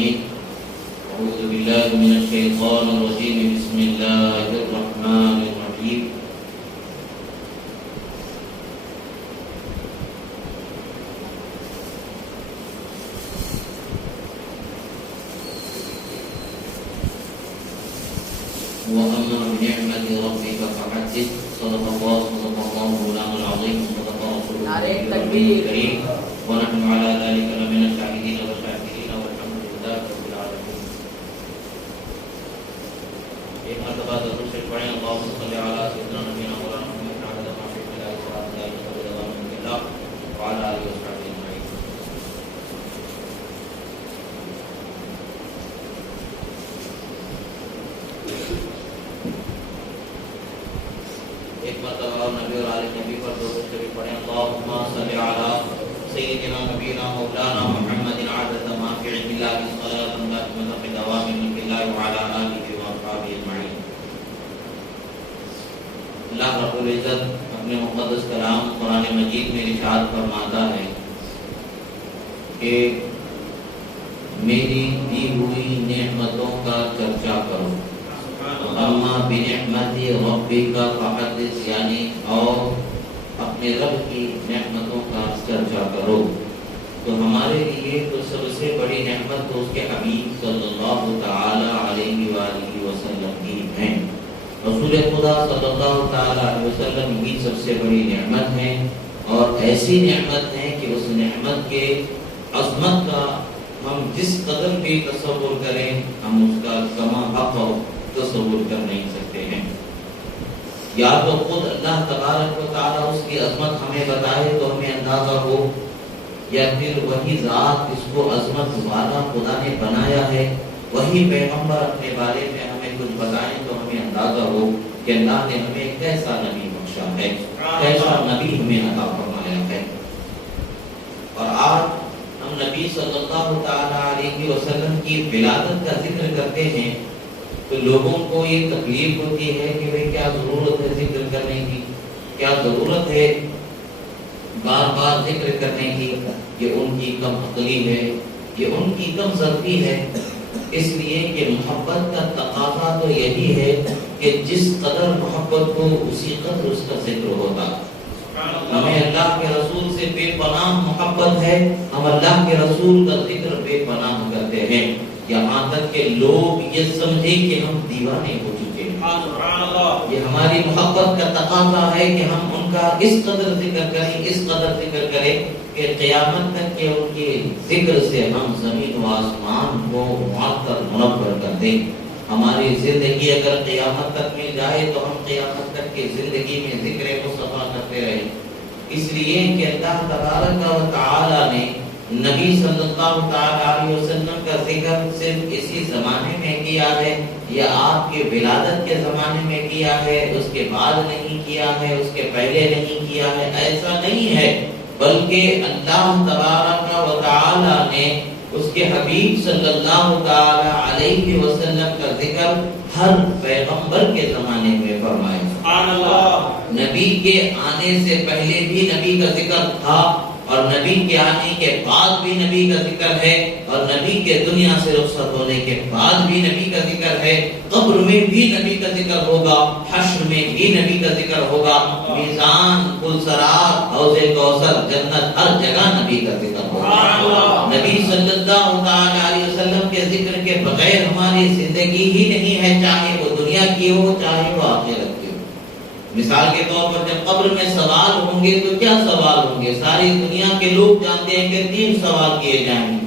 العالمين. أعوذ بالله من الشيطان الرجيم. بسم الله الرحمن الرحيم. وأما بنعمة ربك فحدث. صدق الله مولانا العظيم وصدق رسوله الكريم ونحن على ذلك لمن الشاهدين والشاكرين والحمد لله رب العالمين. ایک مرتبہ ضرور سے پڑھیں اللهم صل على سيدنا نبينا مولانا محمد عدد ما في الله صلاة الله وسلام وعلى آله وصحبه أجمعين. ایک مرتبہ اور نبی اور آل نبی پر درود شریف پڑھیں اللهم صل على سيدنا نبينا مولانا محمد عدد ما في علم الله صلاة دائمة بدوام ملك الله وعلى آله وأصحابه أجمعين. اللہ رب العزت اپنے مقدس کلام قرآن مجید میں ارشاد فرماتا ہے کہ میری دی ہوئی نعمتوں کا چرچا کرو. اما بنعمت ربک فحدث، یعنی اور اپنے رب کی نعمتوں کا چرچا کرو. تو ہمارے لیے تو سب سے بڑی نعمت تو اس کے حبیب صلی اللہ تعالی علیہ وآلہ وسلم کی ہے. رسول خدا صلی اللہ تعالی علیہ وسلم ہی سب سے بڑی نعمت ہے، اور ایسی نعمت ہے کہ اس نعمت کے عظمت کا ہم جس قدر بھی تصور کریں ہم اس کا کما حق تصور کر نہیں سکتے ہیں. یا تو خود اللہ تبارک و تعالی اس کی عظمت ہمیں بتائے تو ہمیں اندازہ ہو، یا پھر وہی ذات اس کو عظمت والا خدا نے بنایا ہے، وہی پیغمبر اپنے بارے میں ہمیں کچھ بتائیں تو ہمیں اندازہ ہو کہ اللہ نے ہمیں کیسا نبی بخشا ہے، کیسا نبی ہمیں عطا فرمایا ہے. اور آج ہم نبی صلی اللہ تعالی علیہ وسلم کی ولادت کا ذکر کرتے ہیں تو لوگوں کو یہ تکلیف ہوتی ہے کہ بھئی کیا ضرورت ہے ذکر کرنے کی، کیا ضرورت ہے بار بار ذکر کرنے کی، یہ ان کی کم عقلی ہے، یہ ان کی کم ضربی ہے. اس لیے کہ محبت کا تقاضا تو یہی ہے کہ جس قدر محبت ہو اسی قدر اس کا ذکر ہوتا. ہمیں اللہ کے رسول سے بے پناہ محبت ہے، ہم اللہ کے رسول کا ذکر بے پناہ کرتے ہیں، یہاں تک کہ لوگ یہ سمجھے کہ ہم دیوانے ہو چکے ہیں. یہ ہماری محبت کا تقاضا ہے کہ ہم ان کا اس قدر ذکر کریں، اس قدر ذکر کریں کہ قیامت تک کے ان کے ذکر سے ہم زمین و آسمان کو معطر منور کر دیں. ہماری زندگی اگر قیامت تک مل جائے تو ہم قیامت تک کی زندگی میں ذکر مصطفیٰ کرتے رہیں. اس لیے کہ اللہ تبارک و تعالی نے نبی صلی اللہ تعالی علیہ وسلم کا ذکر صرف اسی زمانے میں کیا ہے، یا آپ کی ولادت کے زمانے میں کیا ہے، اس کے بعد نہیں کیا ہے، اس کے پہلے نہیں کیا ہے، ایسا نہیں ہے. بلکہ اللہ تبارک و تعالی نے اس کے حبیب صلی اللہ تعالی علیہ وسلم کا ذکر ہر پیغمبر کے زمانے میں فرمایا. سبحان اللہ. نبی کے آنے سے پہلے بھی نبی کا ذکر تھا، اور نبی کے آنے کے بعد بھی نبی کا ذکر ہے، اور نبی کے دنیا سے رخصت ہونے کے بعد بھی نبی کا ذکر ہے. قبر میں بھی نبی کا ذکر ہوگا، حشر میں بھی نبی کا ذکر ہوگا، میزان، پلسرات، حوض کوثر، جنت، ہر جگہ نبی کا ذکر ہوگا. نبی صلی اللہ علیہ وسلم کے ذکر کے بغیر ہماری زندگی ہی نہیں ہے، چاہے وہ دنیا کی ہو چاہے وہ آخرت کی ہو. مثال کے طور پر جب قبر میں سوال ہوں گے تو کیا سوال ہوں گے؟ ساری دنیا کے لوگ جانتے ہیں کہ 3 سوال کیے جائیں گے.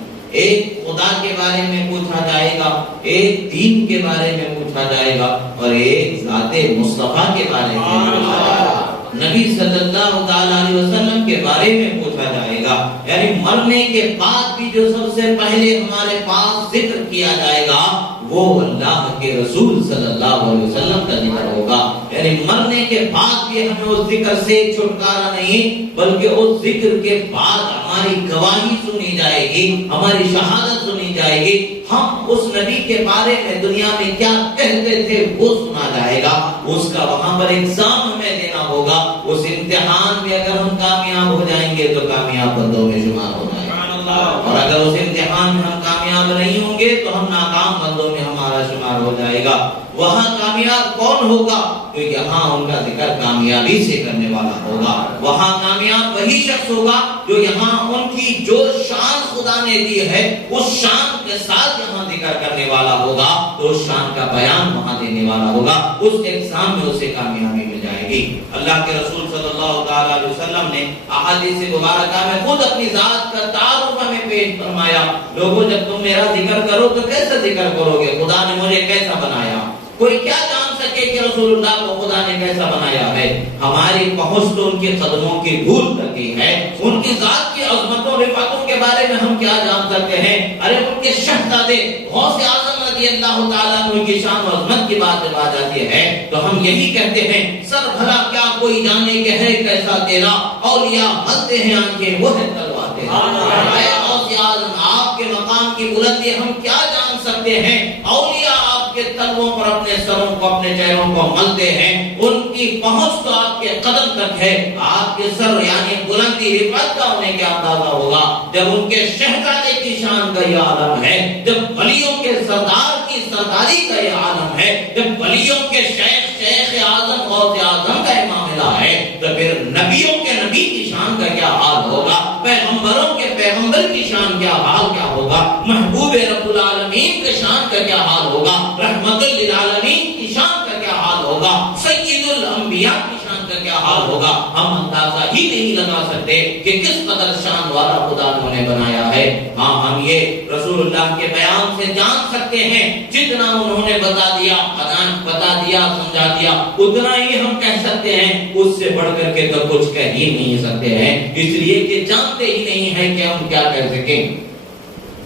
ایک خدا کے بارے میں پوچھا جائے گا، ایک دین کے بارے میں پوچھا جائے گا، اور ایک ذات مصطفیٰ کے بارے میں پوچھا جائے گا. نبی صلی اللہ علیہ وسلم کے بارے میں پوچھا جائے گا. یعنی مرنے کے بعد بھی جو سب سے پہلے ہمارے پاس ذکر کیا جائے گا وہ اللہ کے رسول صلی اللہ علیہ وسلم کا ذکر ہوگا. یعنی مرنے کے بعد بھی ہمیں اس ذکر سے چھٹکارا نہیں، بلکہ اس ذکر کے بعد ہماری گواہی سنی جائے گی، ہماری شہادت سنی جائے گی. ہم اس نبی کے بارے میں دنیا میں کیا کہتے تھے وہ سنا جائے گا. اس کا وہاں پر ایگزام ہمیں دینا ہوگا. اس امتحان میں اگر ہم کامیاب ہو جائیں گے تو کامیاب بندوں میں شمار ہو جائیں گے. اور اگر اس امتحان میں ہم کامیاب نہیں ہوں گے تو ہم ناکام بندوں میں ہمارا شمار ہو جائے گا۔ وہاں کامیاب کون ہوگا؟ تو یہاں ان کا ذکر کامیابی سے کرنے والا ہوگا۔ وہاں کامیاب وہی شخص ہوگا جو یہاں ان کی جو شان خدا نے دی ہے اس شان کے ساتھ یہاں ذکر کرنے والا ہوگا، تو اس شان کا بیان وہاں دینے والا ہوگا، اس ایگزام میں اسے کامیابی مل جائے گی۔ اللہ کے رسول صلی اللہ تعالی علیہ وسلم نے احادیث مبارکہ میں خود اپنی ذات کا تعارف ہمیں پیش فرمایا۔ لوگوں جب تم میرا ذکر کرو تو کیسا ذکر کرو گے؟ خدا نے مجھے کیسا بنایا؟ کوئی کیا جان سکے کہ رسول اللہ کو خدا نے کیسا بنایا ہے؟ ہماری پہنچ تو ان کے قدموں کی دھول تک ہی ہے۔ ان کی ذات کی عظمتوں رفعتوں کے بارے میں ہم کیا جان سکتے ہیں؟ ارے ان کے شہزادے غوث اعظم رضی اللہ تعالیٰ عنہ کی شان و عظمت کی بات جب آ جاتی ہے تو ہم یہی کہتے ہیں سر بھلا کیا کوئی جانے کہ ہے کیسا تیرا، اولیاء ملتے ہیں آنکھیں وہ ہے تلواتے ہیں۔ اے غوث اعظم آپ کے مقام کی بلندی ہم کیا جان سکتے ہیں؟ اولیاء آپ کے تلووں پر اپنے سروں کو اپنے چہروں کو ملتے ہیں، ان کی پہنچ تو آپ کے قدم تک ہے، آپ کے سر یعنی بلندی رفعت کا انہیں کیا اندازہ ہوگا جب ان کے شہزادے کی شان کا یہ عالم ہے، جب ولیوں کے سردار کی سرداری کا یہ عالم ہے، جب ولیوں کے شیخ اعظم غوث اعظم کا یہ معاملہ ہے، تو پھر نبیوں کے نبی کی شان کا کیا حال ہوگا؟ پیغمبروں کے پیغمبر کی شان کیا حال کیا ہوگا؟ محبوب رب العالمین کی شان کا کیا حال ہوگا؟ رحمت للعالمین کی شان کا کیا حال ہوگا؟ سید الانبیاء کی شان کا کیا حال ہوگا؟ ہم اندازہ ہی نہیں لگا سکتے کہ کس قدر شان والا خدا نے بنایا ہے۔ ہاں ہم یہ رسول اللہ کے بیان سے جان سکتے ہیں جتنا انہوں نے بتا دیا سمجھا دیا اتنا ہی ہم کہہ سکتے ہیں، اس سے بڑھ کر کے تو کچھ کہہ ہی نہیں سکتے ہیں، اس لیے کہ جانتے ہی نہیں ہیں کہ ہم کیا کہہ سکیں۔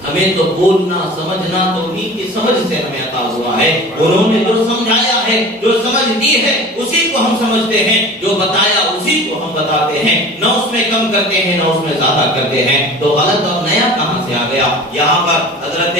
ہمیں تو بولنا سمجھنا تو انہی کی سمجھ سے ہمیں عطا ہوا ہے۔ انہوں نے جو سمجھایا ہے، جو سمجھ دی ہے، اسی کو ہم سمجھتے ہیں، جو بتایا اسی کو ہم بتاتے ہیں، نہ اس میں کم کرتے ہیں نہ اس میں زیادہ کرتے ہیں۔ تو غلط اور نیا کہاں سے آ گیا؟ یہاں پر حضرت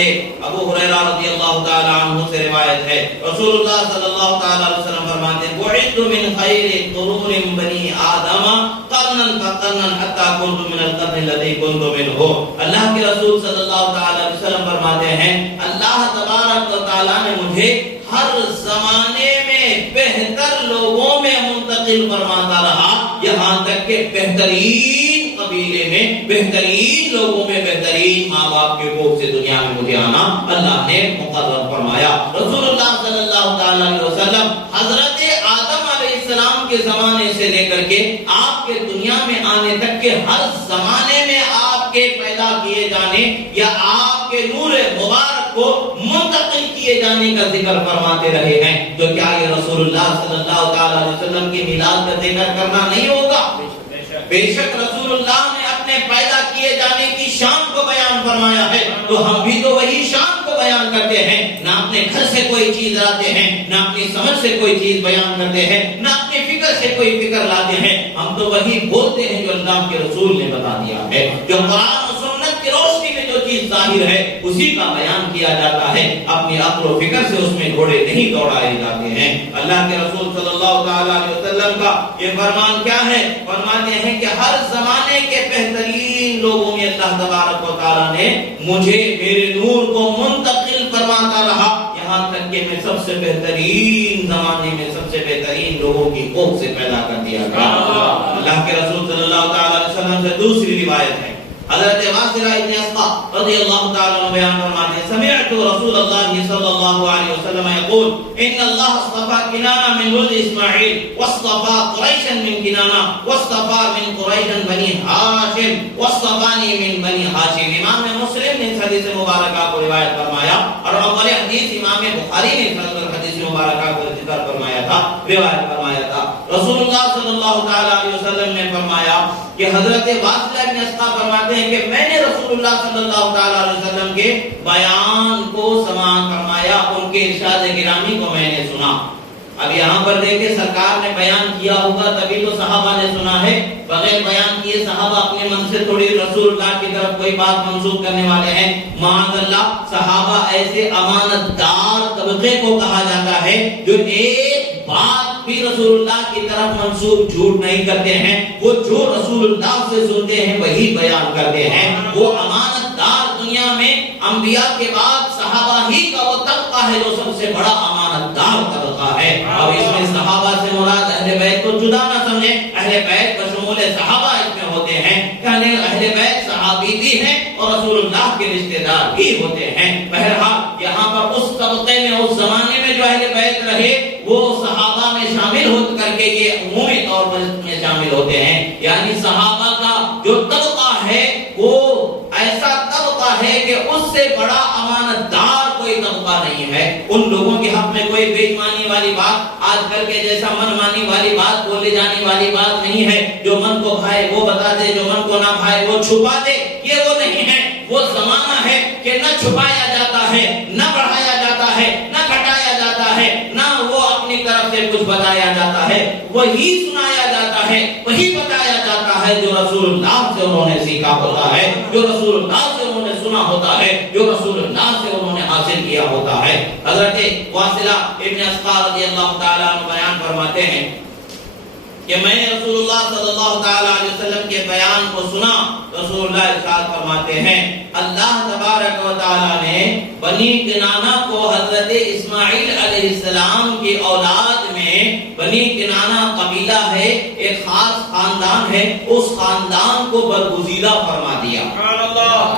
ابو ہریرہ رضی اللہ تعالی عنہ سے روایت ہے، رسول اللہ صلی اللہ تعالی علیہ وسلم فرماتے ہیں وَعِدُّ مِنْ خَيْرِ قُرُونِ بَنِي آدَمَ قَرْنًا فَقَرْنًا حَتَّى كُنْتُ مِنَ الْقَرْنِ الَّذِي كُنْتُ مِنْهُ۔ اللہ کے رسول صلی اللہ تعالی علیہ وسلم فرماتے ہیں اللہ تبارک و تعالی نے مجھے ہر زمانے میں بہتر لوگوں میں منتقل فرماتا رہا، یہاں تک کہ بہترین قبیلے میں بہترین لوگوں میں بہترین ماں باپ کے کوکھ سے دنیا میں مجھے آنا اللہ نے مقرر فرمایا۔ رسول اللہ صلی اللہ تعالی علیہ وسلم حضرت آدم علیہ السلام کے زمانے سے لے کر کے آپ کے دنیا میں آنے تک کے ہر زمانے میں آپ کے پیدا کیے جانے یا آپ کے نور مبارک کو منتقل کیے جانے کا ذکر فرماتے رہے ہیں۔ تو کیا یہ رسول اللہ صلی اللہ تعالی علیہ وسلم کی میلاد کا ذکر کرنا نہیں ہوگا؟ بے شک رسول اللہ نے اپنے پیدا کیے جانے کی شان کو بیان فرمایا ہے، تو ہم بھی تو وہی شان کو بیان کرتے ہیں، نہ اپنے گھر سے کوئی چیز لاتے ہیں، نہ اپنی سمجھ سے کوئی چیز بیان کرتے ہیں، نہ اپنی فکر سے کوئی فکر لاتے ہیں، ہم تو وہی بولتے ہیں جو اللہ کے رسول نے بتا دیا ہے، جو قرآن و سنت کی روشنی میں جو چیز ظاہر ہے اسی کا بیان کیا جاتا ہے، اپنی عقل و فکر سے اس میں گھوڑے نہیں دوڑائے جاتے ہیں۔ اللہ کے رسول صلی اللہ تعالی علیہ وسلم کا یہ فرمان کیا ہے؟ فرماتے ہیں کہ ہر زمانے کے بہترین لوگوں میں اللہ تبارک و تعالی نے مجھے میرے نور کو منتقل فرماتا رہا، یہاں تک کہ میں سب سے بہترین زمانے میں سب سے بہترین لوگوں کی کوکھ سے پیدا کر دیا گیا۔ اللہ کے رسول صلی اللہ تعالی علیہ وسلم سے دوسری روایت ہے، حضرت واصلہ ابن اسقع رضی اللہ تعالی عنہ بیان فرماتے ہیں سمعت رسول اللہ صلی اللہ علیہ وسلم يقول ان اللہ اصطفى کنانہ من ولد اسماعیل واصطفى قریشا من کنانہ واصطفى من قریش بنی ہاشم واصطفانی من بنی ہاشم۔ امام مسلم نے اس حدیث مبارکہ کو روایت فرمایا اور اول حدیث امام بخاری نے حدیث مبارکہ کو ذکر فرمایا تھا، روایت فرمایا تھا۔ رسول اللہ صلی اللہ تعالی علیہ وسلم نے فرمایا کہ حضرت واصلہ بن اسقع فرماتے ہیں کہ میں نے رسول اللہ صلی اللہ تعالی علیہ وسلم کے بیان کو سماعت فرمایا، ان کے ارشاد گرامی کو میں نے سنا۔ اب یہاں پر دیکھیں سرکار نے بیان کیا ہوگا تبھی تو صحابہ نے سنا ہے، بغیر بیان کیے صحابہ اپنے من سے تھوڑی رسول اللہ کی طرف کوئی بات منسوخ کرنے والے ہیں۔ معاذ اللہ، صحابہ ایسے امانت دار طبقے کو کہا جاتا ہے جو ایک بات بھی رسول اللہ کی طرف منسوب جھوٹ نہیں کرتے ہیں، وہ جو رسول اللہ سے سنتے ہیں وہی بیان کرتے ہیں۔ وہ امانت دار دنیا میں انبیاء کے بعد صحابہ ہی کا وہ طبقہ ہے جو سب سے بڑا امانت دار طبقہ ہے۔ اور اس میں صحابہ سے مراد اہل بیت کو جدا نہ سمجھیں، اہل بیت بشمول صحابہ اس میں ہوتے ہیں، یعنی اہل بیت صحابی بھی ہیں اور رسول اللہ کے رشتہ دار بھی ہوتے ہیں۔ بہرحال یہاں پر اس طبقے میں، اس زمانے میں جو اہل بیت رہے وہ صحابہ میں شامل ہو کر کے یہ عمومی طور پر اس میں شامل ہوتے ہیں، یعنی صحابہ کا جو طبقہ ہے وہ ایسا طبقہ ہے کہ اس سے بڑا امانت دار کوئی طبقہ نہیں ہے۔ ان لوگوں کے حق میں کوئی بے ایمانی والی بات، آج کل کے جیسا من مانی والی بات، بولے جانے والی بات نہیں ہے۔ جو من کو بھائے وہ بتا دے، جو من کو نہ بھائے وہ چھپا دے، یہ وہ نہیں ہے۔ وہ زمانہ ہے کہ نہ چھپایا جاتا ہے، نہ بڑھایا جاتا ہے، نہ گھٹایا جاتا ہے، نہ وہ اپنی طرف سے کچھ بتایا جاتا ہے، وہی سنایا جاتا ہے، وہی بتایا جاتا ہے جو رسول اللہ سے انہوں نے سیکھا ہوتا ہے، جو رسول اللہ سے انہوں نے سنا ہوتا ہے، جو رسول اللہ سے انہوں نے حاصل کیا ہوتا ہے۔ حضرت واصلہ ابن اسقا رضی اللہ تعالیٰ عنہ بیان فرماتے ہیں کہ میں نے رسول اللہ صلی اللہ تعالیٰ علیہ وسلم کے بیان کو سنا۔ رسول اللہ ارشاد فرماتے ہیں اللہ تبارک و تعالیٰ نے بنی کنانہ کو حضرت اسماعیل علیہ السلام کی اولاد میں، بنی کنانہ قبیلہ ہے، ایک خاص خاندان ہے، اس خاندان کو برگزیدہ فرما دیا،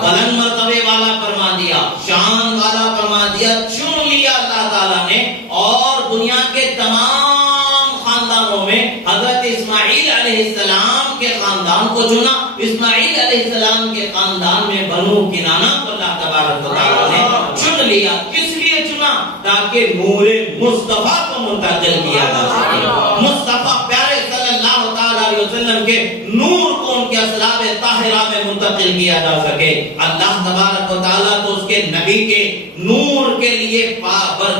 بلند مرتبے والا فرما دیا، شان والا فرما دیا، چن لیا اللہ تعالیٰ نے، اور دنیا کے تمام خاندانوں میں حضرت اسماعیل علیہ السلام کے خاندان کو چنا۔ اسماعیل علیہ السلام کے خاندان میں بنو کنانہ کو اللہ تبارک و تعالیٰ نے چن لیا۔ کس لیے چنا؟ تاکہ نور مصطفیٰ کو منتقل کیا جا سکے، مصطفیٰ پیارے صلی اللہ تعالیٰ علیہ وسلم کے نور کو ان کے اصلاب طاہرہ میں منتقل کیا جا سکے۔ اللہ تبارک و تعالیٰ تو اس کے نبی کے نور کے لیے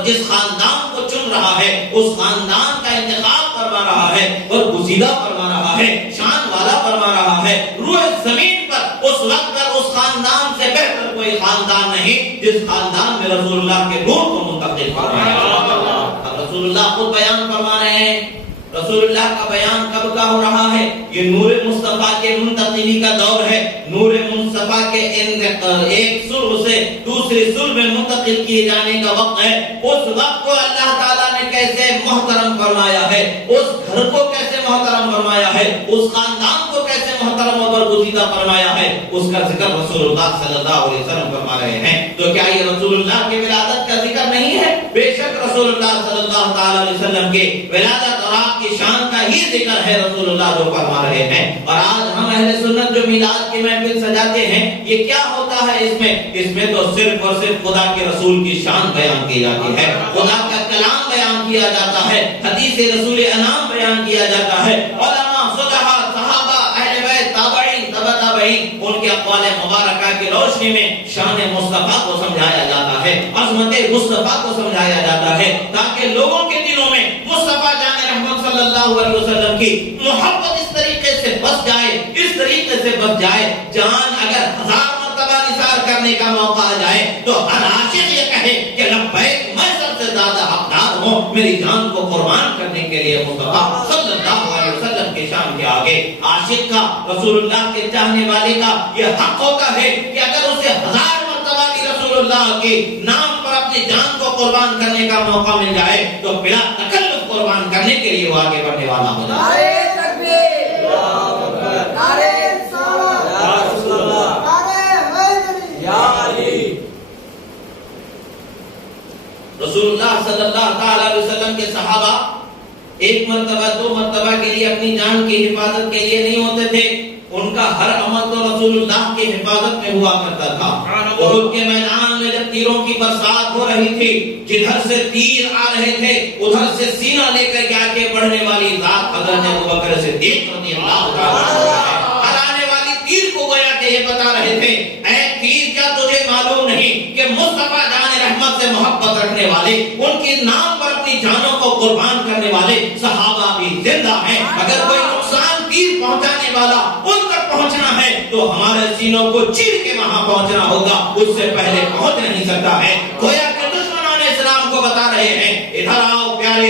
جس خاندان کو چن رہا ہے اس خاندان کا انتخاب فرما رہا ہے اور گزیدہ فرما رہا ہے، شان والا فرما رہا ہے۔ روح زمین پر اس وقت پر اس خاندان سے بہتر کوئی خاندان نہیں جس خاندان میں رسول اللہ کے نور کو منتقل فرمایا۔ اب رسول اللہ خود بیان فرما رہے ہیں، رسول اللہ کا بیان کب کا ہو رہا ہے؟ یہ نور مصطفیٰ کے منتقلی کا دور ہے۔ نور مصطفیٰ کے ایک صلب سے دوسری صلب میں منتقل کیے جانے کا وقت ہے۔ اس وقت کو اللہ تعالیٰ نے کیسے محترم فرمایا ہے، اس گھر کو کیسے محترم فرمایا ہے، اس خاندان کو کیسے محترم و برگزیدہ فرمایا ہے، اس کا ذکر رسول اللہ صلی اللہ علیہ وسلم فرما رہے ہیں۔ تو کیا یہ رسول اللہ کی ولادت کا ذکر نہیں ہے؟ بے شک رسول اللہ صلی اللہ تعالیٰ علیہ وسلم کی ولادت اور آپ کی شان کا ہی ذکر ہے رسول اللہ جو فرما رہے ہیں۔ اور آج ہم اہل سنت جو میلاد کی محفل سجاتے ہیں، یہ کیا ہوتا ہے اس میں تو صرف اور صرف خدا کے رسول کی شان بیان کی جاتی ہے، خدا کا کلام بیان کیا جاتا ہے، حدیث رسول انام بیان کیا جاتا ہے، علماء، فقہاء، صحابہ، اہل بیت، تابعین، تبع تابعین، ان کے اقوال مبارکہ کی روشنی میں شان مصطفیٰ کو سمجھایا جاتا ہے، عظمت مصطفیٰ کو سمجھایا جاتا ہے، تاکہ لوگوں کے دلوں میں مصطفیٰ جان رحمت صلی اللہ علیہ وسلم کی محبت اس طریقے سے بس جائے، اس طریقے سے بس جائے، جان اگر 1000 مرتبہ نثار کرنے کا موقع آ جائے تو ہر عاشق یہ کہے کہ لبیک، میں سب سے زیادہ حقدار ہوں، میری جان کو قربان کرنے کے لیے مصطفیٰ صلی اللہ علیہ وسلم کے شان کے آگے۔ عاشق کا، رسول اللہ کے چاہنے والے کا یہ حق ہوتا ہے کہ اگر اسے 1000 مرتبہ بھی رسول اللہ کے نام پر اپنی جان کو قربان کرنے کا موقع مل جائے تو بلا تکلف قربان کرنے کے لیے وہ آگے بڑھنے والا ہو جائے۔ رسول اللہ صلی اللہ تعالی علیہ وسلم کے صحابہ ایک مرتبہ 2 مرتبہ کے لیے اپنی جان کی حفاظت کے لیے نہیں ہوتے تھے، ان کا ہر عمل تو رسول اللہ کی حفاظت میں ہوا کرتا تھا۔ احد کے میدان میں جب تیروں کی برسات ہو رہی تھی، جدھر سے تیر آ رہے تھے ادھر سے سینہ لے کر کے آگے بڑھنے والی ذات حضرت ابوبکر صدیق رضی اللہ تعالی عنہ ہرانے والی تیر کو گویا کہ یہ بتا رہے تھے، اے تیر کیا تجھے معلوم نہیں کہ مصطفیٰ جان رحمت سے محبت رکھنے والے، ان کے نام پر اپنی جانوں کو قربان کرنے والے صحابہ بھی زندہ ہیں، اگر کوئی نقصان تیر پہنچانے والا ان تک پہنچنا ہے تو ہمارے سینوں کو چیر کے وہاں پہنچنا ہوگا، اس سے پہلے پہنچ نہیں سکتا ہے۔ گویا کہ دشمنان اسلام کو بتا رہے ہیں ادھر آؤ پیارے،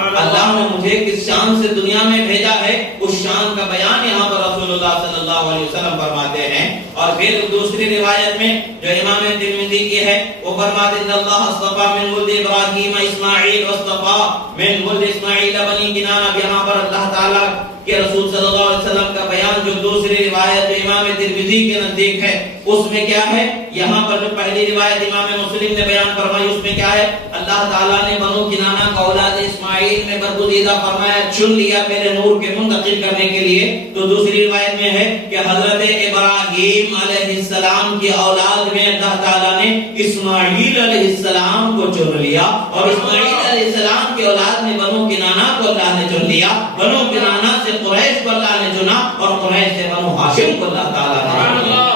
اللہ نے مجھے کس شان سے دنیا میں بھیجا ہے، اس شان کا بیان یہاں پر رسول اللہ صلی اللہ علیہ وسلم فرماتے ہیں۔ اور پھر دوسری روایت میں جو امام ترمذی کی ہے وہ فرماتے ہیں اللہ اصطفى من ولد ابراہیم اسماعیل واصطفى من ولد اسماعیل بنی کنانہ۔ یہاں پر اللہ تعالیٰ کہ رسول صلی اللہ علیہ وسلم کا بیان جو دوسری روایت جو امام ترمذی کے نزدیک ہے اس میں کیا ہے، یہاں پر جو پہلی روایت امام مسلم نے بیان فرمائی اس میں کیا ہے، اللہ تعالیٰ نے بنو کنانہ کا اولاد اسماعیل میں برگزیدہ فرمایا، چن لیا میرے نور کے منتقل کرنے کے لیے۔ تو دوسری روایت میں ہے کہ حضرت ابراہیم علیہ السلام کی اولاد میں اللہ تعالیٰ نے اسماعیل علیہ السلام کو چن لیا، اور اسماعیل علیہ السلام کی اولاد میں بنو کنانہ کو اللہ نے چن لیا۔ بنو کنانہ سے قریش کو اللہ نے چنا، اور قریش سے بنو ہاشم کو اللہ تعالیٰ نے چنا۔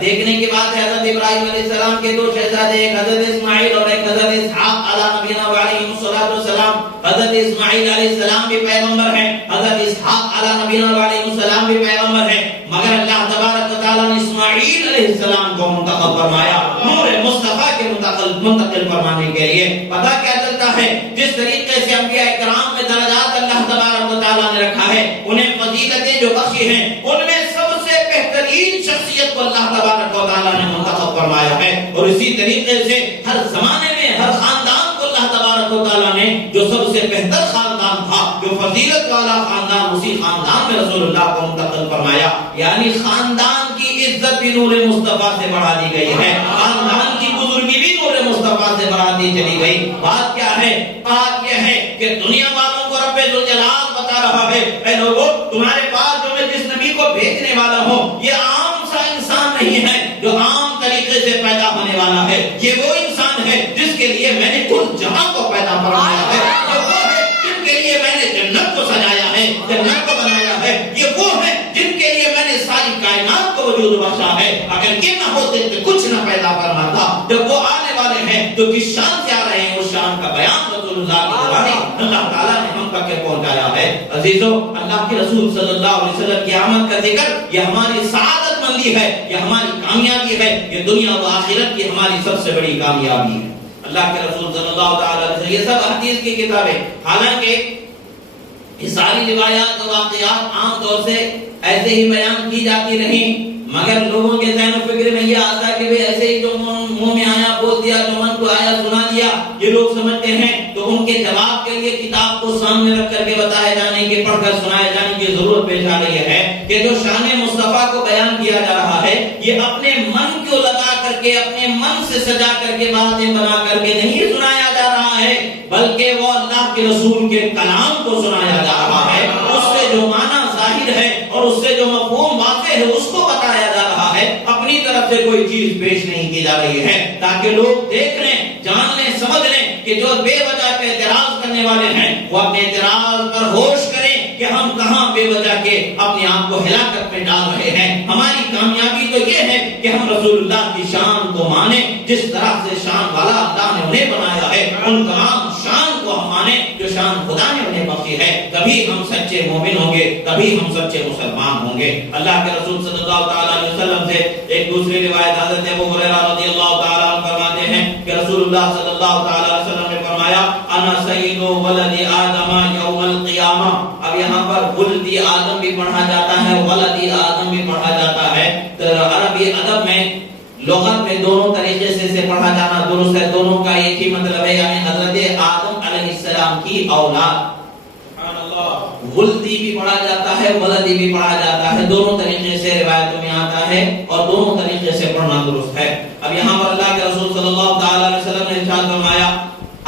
دیکھنے کی بات ہے حضرت ابراہیم علیہ السلام کے دو شہزادے، ایک حضرت اسماعیل اور ایک حضرت اسحاق علیہ نبینا علیہ السلام۔ حضرت اسماعیل علیہ السلام بھی پیغمبر ہیں، حضرت اسحاق علیہ نبینا علیہ السلام بھی پیغمبر ہیں، مگر اللہ تبارک و تعالیٰ نے اسماعیل علیہ السلام کو منتخب فرمایا نور مصطفیٰ کے منتقل فرمانے کے لیے۔ پتہ کیا چلتا ہے، جس طریقے سے انبیاء کرام میں درجات اللہ تبارک و تعالیٰ نے رکھا ہے، انہیں فضیلتیں جو بخشی ہیں، ان میں سب سے بہترین شخصیت کو اللہ تبارک و تعالیٰ نے منتخب فرمایا ہے۔ اور اسی طریقے سے ہر زمانے میں ہر خاندان کو اللہ تبارک و تعالیٰ نے جو سب سے بہتر خاندان تھا، جو فضیلت والا خاندان، اسی خاندان میں رسول اللہ کو منتقل فرمایا۔ یعنی خاندان کی عزت بھی نور مصطفیٰ سے بڑھا دی گئی ہے، خاندان کی بزرگی بھی نور مصطفیٰ سے بڑھا دی چلی گئی۔ بات کیا ہے؟ بات یہ ہے کہ دنیا والوں کو رب ذوالجلال بتا رہا ہے، اے لوگو تمہارے پاس جو میں جس نبی کو بھیجنے والا ہوں یہ عام سا انسان نہیں ہے جو عام طریقے سے پیدا ہونے والا ہے، یہ وہ انسان ہے جس کے لیے میں نے کل جہاں کو پیدا فرمایا ہے، یہ وہ ہے جن کے لیے میں نے جنت کو سجایا ہے، جنت کو بنایا ہے، یہ وہ ہے جن کے لیے میں نے ساری کائنات کو وجود بخشا ہے۔ اگر یہ نہ ہوتے تو کچھ نہ پیدا فرماتا۔ جب وہ آنے والے ہیں تو کس شان سے آ رہے ہیں، اس شان کا بیان رسول اللہ کی زبانی اللہ تعالیٰ نے ہم تک پہنچایا ہے۔ عزیزو، اللہ کے رسول صلی اللہ علیہ وسلم کی آمد کا ذکر یہ ہماری سعادت مندی ہے، یہ ہماری کامیابی ہے، یہ دنیا و آخرت کی ہماری سب سے بڑی کامیابی ہے۔ اللہ کے رسول صلی اللہ تعالیٰ علیہ وسلم، یہ سب حدیث کی کتابیں، حالانکہ یہ ساری روایات و واقعات عام طور سے ایسے ہی بیان کی جاتی نہیں، مگر لوگوں کے ذہن و فکر میں یہ آتا ہے کہ ایسے ہی جو منہ میں آیا بول دیا، جو من کو آیا سنا دیا، یہ لوگ سمجھتے ہیں۔ تو ان کے جواب کے لیے کتاب کو سامنے رکھ کر کے بتائے جانے کے، پڑھ کر سنائے جانے کی ضرورت پیش آ رہی ہے کہ جو شان مصطفیٰ کو بیان کیا جا رہا ہے یہ اپنے من کو لگا کر کے، اپنے من سے سجا کر کے، باتیں بنا کر کے نہیں سنایا جا رہا ہے، بلکہ وہ اللہ کے رسول کے کلام کو سنایا جا رہا ہے۔ اس سے جو معنی ظاہر ہے اور اس سے جو مفہوم واقع ہے اس کو بتایا جا رہا ہے، اپنی طرف سے کوئی چیز پیش نہیں کی جا رہی ہے، تاکہ لوگ دیکھ لیں، جان لیں، سمجھ لیں کہ جو بے وجہ پہ اعتراض کرنے والے ہیں وہ اپنے اعتراض پر ہوش کریں کہ ہم کہاں بے وجہ کے اپنے آپ کو ہلاکت میں ڈال رہے ہیں۔ ہماری کامیابی تو یہ ہے کہ ہم رسول اللہ کی شان کو مانیں، جس طرح سے شان والا اللہ نے انہیں بنایا ہے، ان تمام شان کو ہم مانیں جو شان خدا نے انہیں بخشی ہے۔ تبھی ہم سچے مومن ہوں گے، تبھی ہم سچے مسلمان ہوں گے۔ اللہ کے رسول صلی اللہ تعالیٰ علیہ وسلم سے ایک دوسری روایت حضرت ابو ہریرہ رضی اللہ تعالیٰ عنہ فرماتے ہیں کہ رسول اللہ صلی اللہ تعالیٰ علیہ وسلم نے فرمایا انا سید ولد آدم یوم القیامہ۔ اب یہاں پر ولد آدم بھی پڑھا جاتا ہے، ولد آدم بھی پڑھا جاتا ہے۔ تو عربی ادب میں لغت میں دونوں طریقے سے پڑھا جانا درست ہے، دونوں کا ایک ہی مطلب ہے، یعنی حضرت آدم علیہ السلام کی اولاد۔ ولدی بھی پڑھا جاتا ہے، ولدی بھی پڑھا جاتا ہے، دونوں طریقے سے روایتوں میں آتا ہے اور دونوں طریقے سے پڑھنا درست ہے۔ اب یہاں پر اللہ کے رسول صلی اللہ تعالی علیہ وسلم نے ارشاد فرمایا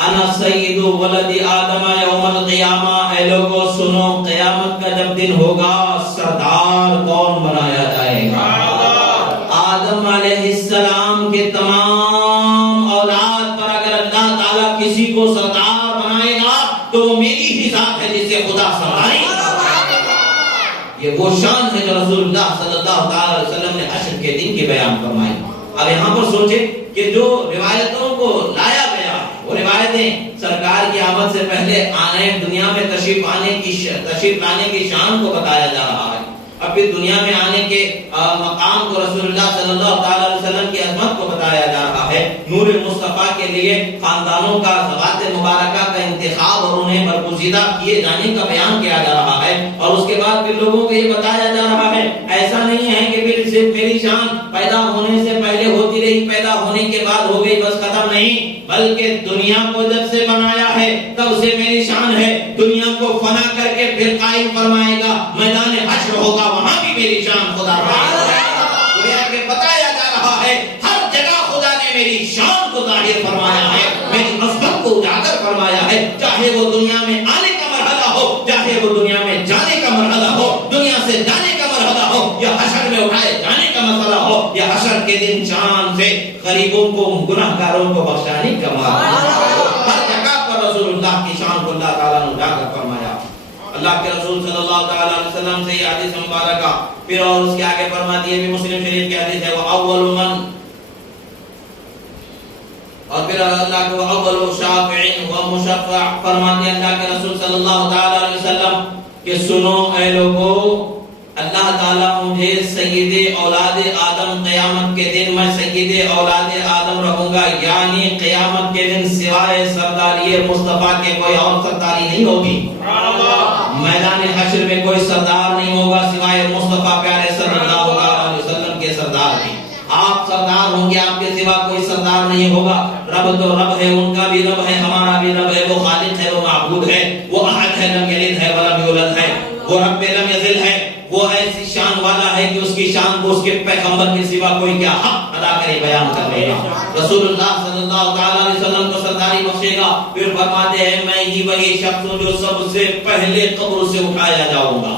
انا سید ولد آدم یوم القیامہ، اے لوگوں سنو، قیامت کا جب دن ہوگا سردار کون بنایا جائے گا؟ آدم علیہ السلام کے تمام اولاد پر اگر اللہ تعالیٰ کسی کو سردار بنائے گا تو وہ میری ہی ذات ہے جسے خدا سرداری۔ یہ وہ شان ہے جو رسول اللہ صلی اللہ علیہ وسلم نے حشر کے دن کی بیان فرمائی۔ اب یہاں پر سوچیں کہ جو روایتوں کو لایا گیا وہ روایتیں سرکار کی آمد سے پہلے آنے دنیا میں تشریف لانے کی شان کو بتایا جا رہا ہے، اب پھر دنیا میں آنے کے مقام کو رسول اللہ صلی اللہ علیہ وسلم کی عظمت کو بتایا جا رہا ہے۔ ہے. نور مصطفیٰ کے لیے خاندانوں کا ذوات مبارکہ کا انتخاب اور انہیں برگزیدہ کیے جانے کا بیان کیا جا رہا ہے. اور اس کے بعد پھر لوگوں کو یہ بتایا جا رہا ہے ایسا نہیں ہے کہ پھر صرف میری شان پیدا ہونے سے پہلے ہوتی رہی, پیدا ہونے کے بعد ہو گئی بس ختم نہیں, بلکہ دنیا کو جب سے بنایا ہے تب سے میری شان ہے. دنیا کو فنا کر کے پھر قائم فرمائے گا, میدان حشر ہوگا وہاں بھی میری شان خدا بتایا جا رہا ہے. ہر جگہ خدا نے میری شان کو ظاہر فرمایا ہے, میری عظمت کو اجاگر فرمایا ہے. چاہے وہ دنیا میں آنے کا مرحلہ ہو, چاہے وہ دنیا میں جانے کا مرحلہ ہو, دنیا سے جانے کا مرحلہ ہو, یا حشر میں اٹھائے جانے کا مسئلہ ہو, یا حشر کے دن چاند سے غریبوں کو گناہگاروں کو بخشانے کا مرحلہ ہو, ہر جگہ پر رسول اللہ کی شان کو اللہ تعالیٰ نے اجاگر فرمایا. اللہ کے رسول صلی اللہ تعالیٰ علیہ وسلم سے یہ حدیث مبارکہ پھر اور اس کے آگے فرماتی ہے, بھی مسلم شریف کی حدیث ہے, وَأَوَّلُ مَنْ, اور پھر اللہ کے وَأَوَّلُ شَافِعٍ وَمُشَفَّعٍ فرماتے ہیں اللہ کے رسول صلی اللہ تعالیٰ علیہ وسلم کہ سنو اے لوگو, اللہ تعالیٰ مجھے سید اولاد آدم قیامت کے دن میں سید اولاد آدم رہوں گا, یعنی قیامت کے دن سوائے سرداری مصطفیٰ کے کوئی اور سرداری نہیں ہوگی. میدان حشر میں کوئی سردار نہیں ہوگا سوائے مصطفیٰ پیارے صلی اللہ علیہ وسلم کے سردار کی. آپ سردار ہوں گے, آپ کے سوا کوئی سردار نہیں ہوگا. رب تو رب ہے, ان کا بھی رب ہے, ہمارا بھی رب ہے, وہ خالق ہے, وہ معبود ہے, وہ احد ہے, لم یلد ہے ولم یولد ہے, وہ رب لم یزل ہے, وہ ایسی شان والا ہے کہ اس کی شان کو اس کے پیغمبر کے سوا کوئی کیا حق ادا کرے بیان کر لے گا. رسول اللہ صلی اللہ تعالیٰ علیہ وسلم کو سرداری بخشے گا. پھر فرماتے ہیں میں ہی وہی شخص ہوں جو سب سے پہلے قبر سے اٹھایا جاؤں گا,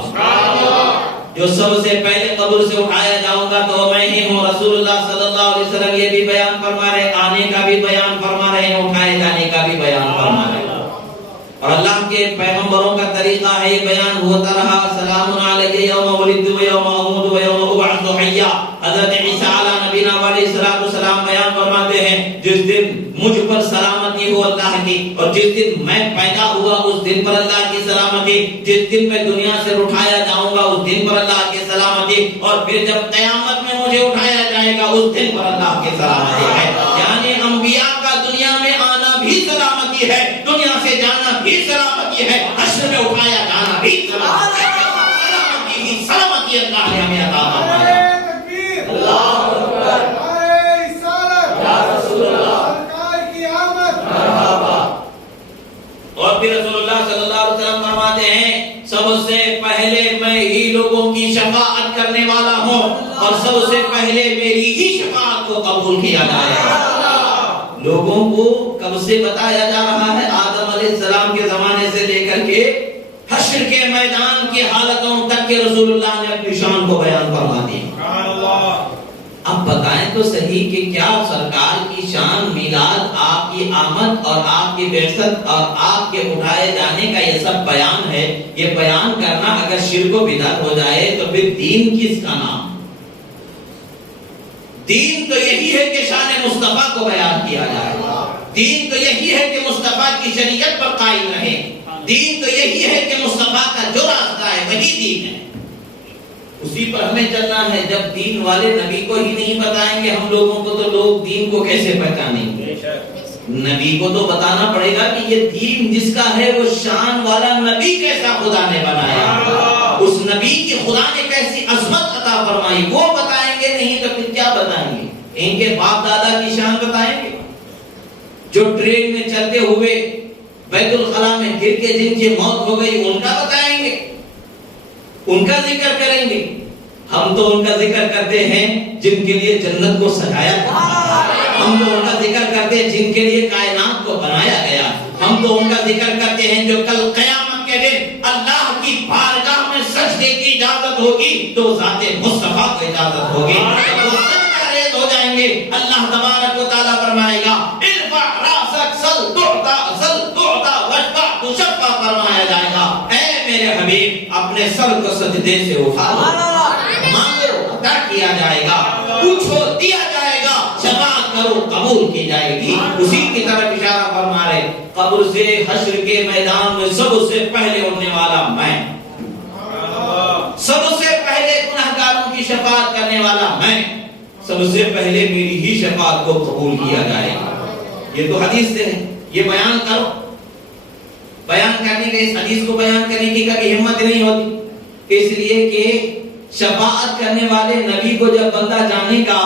جو سب سے پہلے قبر سے اٹھایا جاؤں گا تو میں ہی ہوں. رسول اللہ صلی اللہ علیہ وسلم یہ بھی بیان فرما رہے, آنے کا بھی بیان فرما رہے ہیں, اٹھائے جانے کا بھی بیان فرما رہے ہیں. اور اللہ کے پیغمبروں کا طریقہ ہے یہ بیان ہوتا رہا, سلام علیہ یوم ولدت و یوم اموت و یوم ابعث حیا. حضرت عیسیٰ علیہ نبینا علیہ السلام بیان فرماتے ہیں جس دن مجھ پر سلامتی ہو اللہ کی, اور جس دن میں پیدا ہوا اس دن پر اللہ کی سلامتی, جس دن میں دنیا سے اٹھایا جاؤں گا اس دن پر اللہ کی سلامتی, اور پھر جب قیامت میں مجھے اٹھایا جائے گا اس دن پر اللہ کی سلامتی ہے. یعنی انبیاء کا دنیا میں آنا بھی سلامتی ہے, دنیا سے جانا بھی سلامتی ہے, حشر میں اٹھایا جانا بھی سلامتی ہے. سلامتی ہی سلامتی اللہ نے ہمیں عطا فرمایا. اللہ اکبر, نعرہ رسالت, یا رسول اللہ, سرکار کی آمد, مرحبا. اور پھر رسول اللہ صلی اللہ علیہ وسلم فرماتے ہیں سب سے پہلے میں ہی لوگوں کی شفاعت کرنے والا ہوں, اور سب سے پہلے میری ہی شفاعت کو قبول کیا جائے گا. لوگوں کو کب سے بتایا جا رہا ہے, آدم علیہ السلام کے زمانے سے لے کر کے حشر کے میدان کی حالتوں تک کے رسول اللہ نے اپنی شان کو بیان فرما دی. اب بتائیں تو صحیح کہ کیا سرکار کی شان, میلاد, آپ کی آمد اور آپ کی بعثت اور آپ کے اٹھائے جانے کا یہ سب بیان ہے, یہ بیان کرنا اگر شرک و بدعت ہو جائے تو پھر دین کس کا نام؟ دین تو یہی ہے کہ شان مصطفیٰ کو بیان کیا جائے, دین تو یہی ہے کہ مصطفیٰ کی شریعت پر قائم رہے, دین تو یہی ہے کہ مصطفیٰ کا جو راستہ ہے وہی دین ہے, اسی پر ہمیں چلنا ہے. جب دین والے نبی کو ہی نہیں بتائیں گے ہم لوگوں کو تو لوگ دین کو کیسے پہچانیں گے؟ نبی کو تو بتانا پڑے گا کہ یہ دین جس کا ہے وہ شان والا نبی کیسا خدا نے بنایا, اس نبی کی خدا نے کیسی عظمت عطا فرمائی, وہ بتائیں گے. نہیں تو پھر کیا بتائیں گے؟ ان کے باپ دادا کی شان بتائیں گے, جو ٹرین میں چلتے ہوئے بیت الخلا میں گر کے جن کی موت ہو گئی ان کا بتائیں گے, ان کا ذکر کریں گے. ہم تو ان کا ذکر کرتے ہیں جن کے لیے جنت کو سجایا گیا, ہم تو ان کا ذکر کرتے ہیں جن کے لیے کائنات کو بنایا گیا, ہم تو ان کا ذکر کرتے ہیں جو کل قیامت کے دن اللہ کی بارگاہ میں سجدے کی اجازت ہوگی تو ذات مصطفیٰ کو اجازت ہوگی, وہ سجدہ ریز ہو جائیں گے. اللہ تبارک و تعالیٰ فرمائے گا ارفع راسک سل تعطا واشفع تشفع, فرمایا جائے گا اے میرے حبیب اپنے سر کو سجدے سے اٹھا لو, مانگو عطا کیا جائے گا, پوچھو دیا جائے گا, شفاعت کرو قبول کی جائے گی. اسی کی طرف اشارہ فرما رہے, قبر سے حشر کے میدان میں سب سے پہلے اٹھنے والا میں, سب سے پہلے گنہگاروں کی شفاعت کرنے والا میں, سب سے پہلے میری ہی شفاعت کو قبول کیا جائے گا. یہ تو حدیث سے ہے. یہ بیان کرو. بیان کرنے کے، اس حدیث کو بیان کرنے کی کبھی ہمت نہیں ہوتی، اس لیے کہ شفاعت کرنے والے نبی کو جب بندہ جانے گا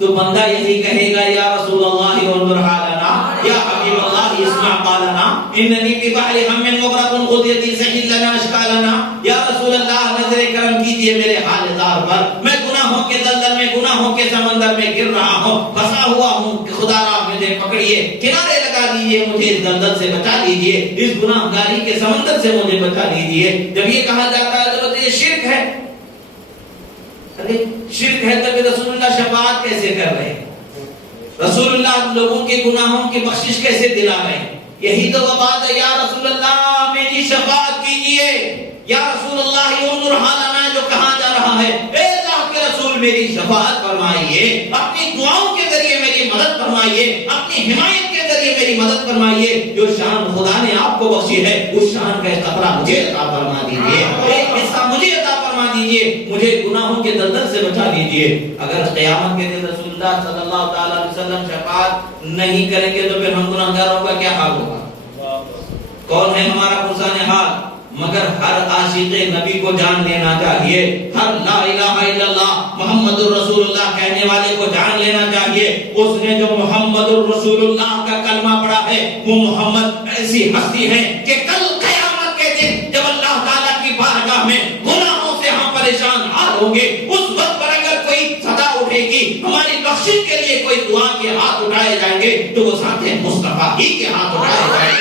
تو بندہ یہی کہے گا یا رسول اللہ انظر حالنا یا حبیب اللہ اسمع قالنا اننی فی بحر ہم مغرق قضیتی سہل لنا اشکالنا. یا رسول اللہ نظر کرم کیجئے میرے حال دار پر، میں گناہوں کے دلدل میں، گناہوں کے سمندر میں گر رہا ہوں، پھنسا ہوا ہوں، خدا را مجھے پکڑیے، کنارے لگا دیجئے، مجھے اس دلدل سے بچا لیجئے، اس گناہگاری کے سمندر سے مجھے بچا لیجئے. جب یہ کہا جاتا ہے تو یہ شرک ہے. شرک ہے تب رسول اللہ شفاعت کیسے کر رہے ہیں؟ رسول اللہ لوگوں کے گناہوں کی بخشش کیسے دلا رہے ہیں؟ یہی تو وہ بات ہے. یا رسول اللہ میری شفاعت کیجئے، یا رسول اللہ انظر حالنا جو کہا جا رہا ہے، اے اللہ کے رسول میری شفاعت فرمائیے، اپنی دعاؤں کے ذریعے میری مدد فرمائیے، اپنی حمایت کے ذریعے میری مدد فرمائیے. جو شان خدا نے آپ کو بخشی ہے اس شان کا ایک قطرہ مجھے عطا فرما دیجئے، ایک حصہ مجھے عطا فرما دیجئے، مجھے گناہوں کے دلدل سے بچا دیجئے. اگر قیامت کے دن رسول اللہ صلی اللہ تعالی علیہ وسلم شفاعت نہیں کریں گے تو پھر ہم گناہگاروں کا کیا حال ہوگا؟ کون ہے ہمارا پرسان حال؟ مگر ہر عاشق نبی کو جان لینا چاہیے، ہر لا الہ الا اللہ محمد الرسول اللہ کہنے والے کو جان لینا چاہیے. اس نے جو محمد الرسول اللہ کا کلمہ پڑھا ہے وہ محمد ایسی ہستی ہے کہ کل قیامت کے دن جب اللہ تعالیٰ کی بارگاہ میں گناہوں سے ہم پریشان حال ہوں گے، اس وقت پر اگر کوئی صدا اٹھے گی، ہماری بخشش کے لیے کوئی دعا کے ہاتھ اٹھائے جائیں گے تو وہ ذات مصطفیٰ ہی کے ہاتھ اٹھائے جائیں گے،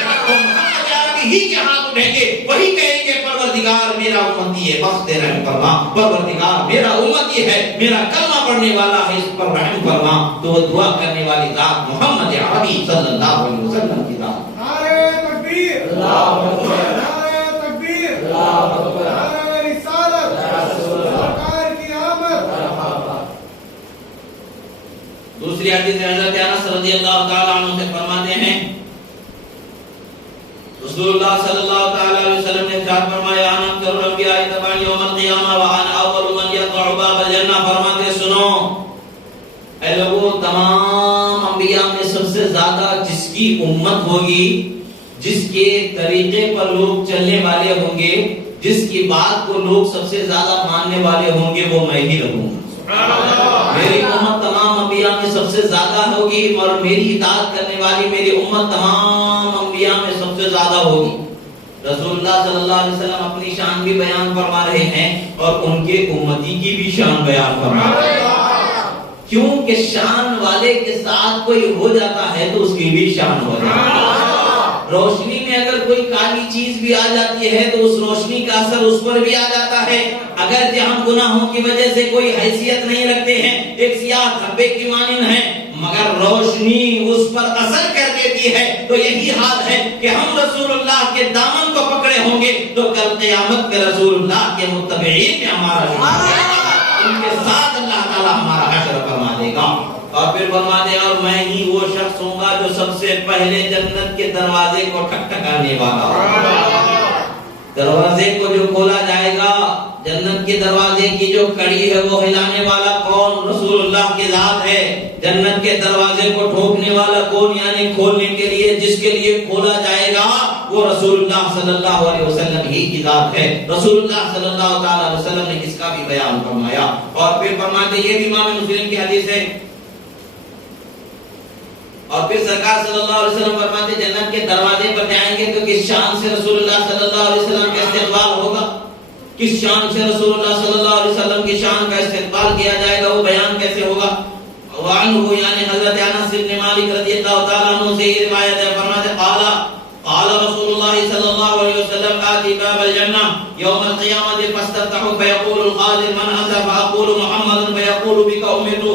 ہی کے ہاتھ اٹھیں گے. وہی کہیں گے پروردگار میرا امتی ہے، بخش دے رحم فرما، پروردگار میرا امتی ہے، میرا کلمہ پڑھنے والا ہے، اس پر رحم فرما. تو وہ دعا کرنے والی ذات محمد عربی صلی اللہ علیہ وسلم کی ذات. نعرہ تکبیر، اللہ اکبر، نعرہ تکبیر، اللہ اکبر، نعرہ رسالت، سرکار کی آمد. دوسری حدیث حضرت انس رضی اللہ تعالی عنہ سے فرماتے ہیں رسول اللہ صلی اللہ تعالی علیہ وسلم نے ارشاد فرمایا انا اکثر الانبیاء تبعا یوم القیامہ وانا اول من یقع باب الجنہ. فرماتے سنو اے لوگوں، تمام انبیاء میں سب سے زیادہ جس کی امت ہوگی، جس کے طریقے پر لوگ چلنے والے ہوں گے، جس کی بات کو لوگ سب سے زیادہ ماننے والے ہوں گے، وہ میں ہی رہوں گا. میری امت تمام انبیاء میں سب سے زیادہ ہوگی اور میری اطاعت کرنے والی میری امت تمام انبیاء میں سب سے زیادہ ہوگی. رسول اللہ صلی اللہ علیہ وسلم اپنی شان بھی بیان فرما رہے ہیں اور ان کے امتی کی بھی شان بیان فرما رہے ہیں. کیوں کہ شان والے کے ساتھ کوئی ہو جاتا ہے تو اس کی بھی شان ہو جاتی ہے. روشنی میں اگر کوئی کالی چیز بھی آ جاتی ہے تو اس روشنی کا اثر اس پر بھی آ جاتا ہے. اگر ہم گناہوں کی وجہ سے کوئی حیثیت نہیں رکھتے ہیں، ایک سیاہ دھبے کی مانند ہیں، مگر روشنی اس پر اثر کر دیتی ہے، تو یہی حال ہے کہ ہم رسول اللہ کے دامن کو پکڑے ہوں گے تو کل قیامت میں رسول اللہ کے متبعین میں ہمارا ان کے ساتھ اللہ تعالیٰ ہمارا حشر فرما دے گا. اور پھر فرما دے اور میں ہی وہ شخص ہوں گا جو سب سے پہلے جنت کے دروازے کو ٹھکٹھکانے والا ہوگا. دروازے کو جو کھولا جائے گا، جنت کے دروازے کی جو کڑی ہے وہ ہلانے والا کون؟ رسول اللہ کی ذات ہے. جنت کے دروازے کو ٹھوکنے والا کون؟ یعنی کھولنے کے لیے جس کے لیے کھولا جائے گا وہ رسول اللہ صلی اللہ علیہ وسلم ہی کی ذات ہے. رسول اللہ صلی اللہ تعالی علیہ وسلم نے اس کا بھی بیان فرمایا. اور پھر فرماتے یہ بھی امام مسلم کی حدیث ہے. اور پھر سرکار صلی اللہ علیہ وسلم فرماتے جنت کے دروازے پر جائیں گے تو کس شان سے رسول اللہ صلی اللہ علیہ وسلم کا استقبال ہوگا، کس شان سے رسول اللہ صلی اللہ علیہ وسلم کی شان کا استقبال کیا جائے گا، وہ بیان کیسے ہوگا. وعنہ یعنی حضرت انس بن مالک رضی اللہ تعالی عنہ سے یہ روایت ہے. فرماتے قال رسول اللہ صلی اللہ علیہ وسلم آتی باب الجنہ یوم القیامت فاستفتح فیقول القادر من اتى فاقول محمد فیقول بک امرت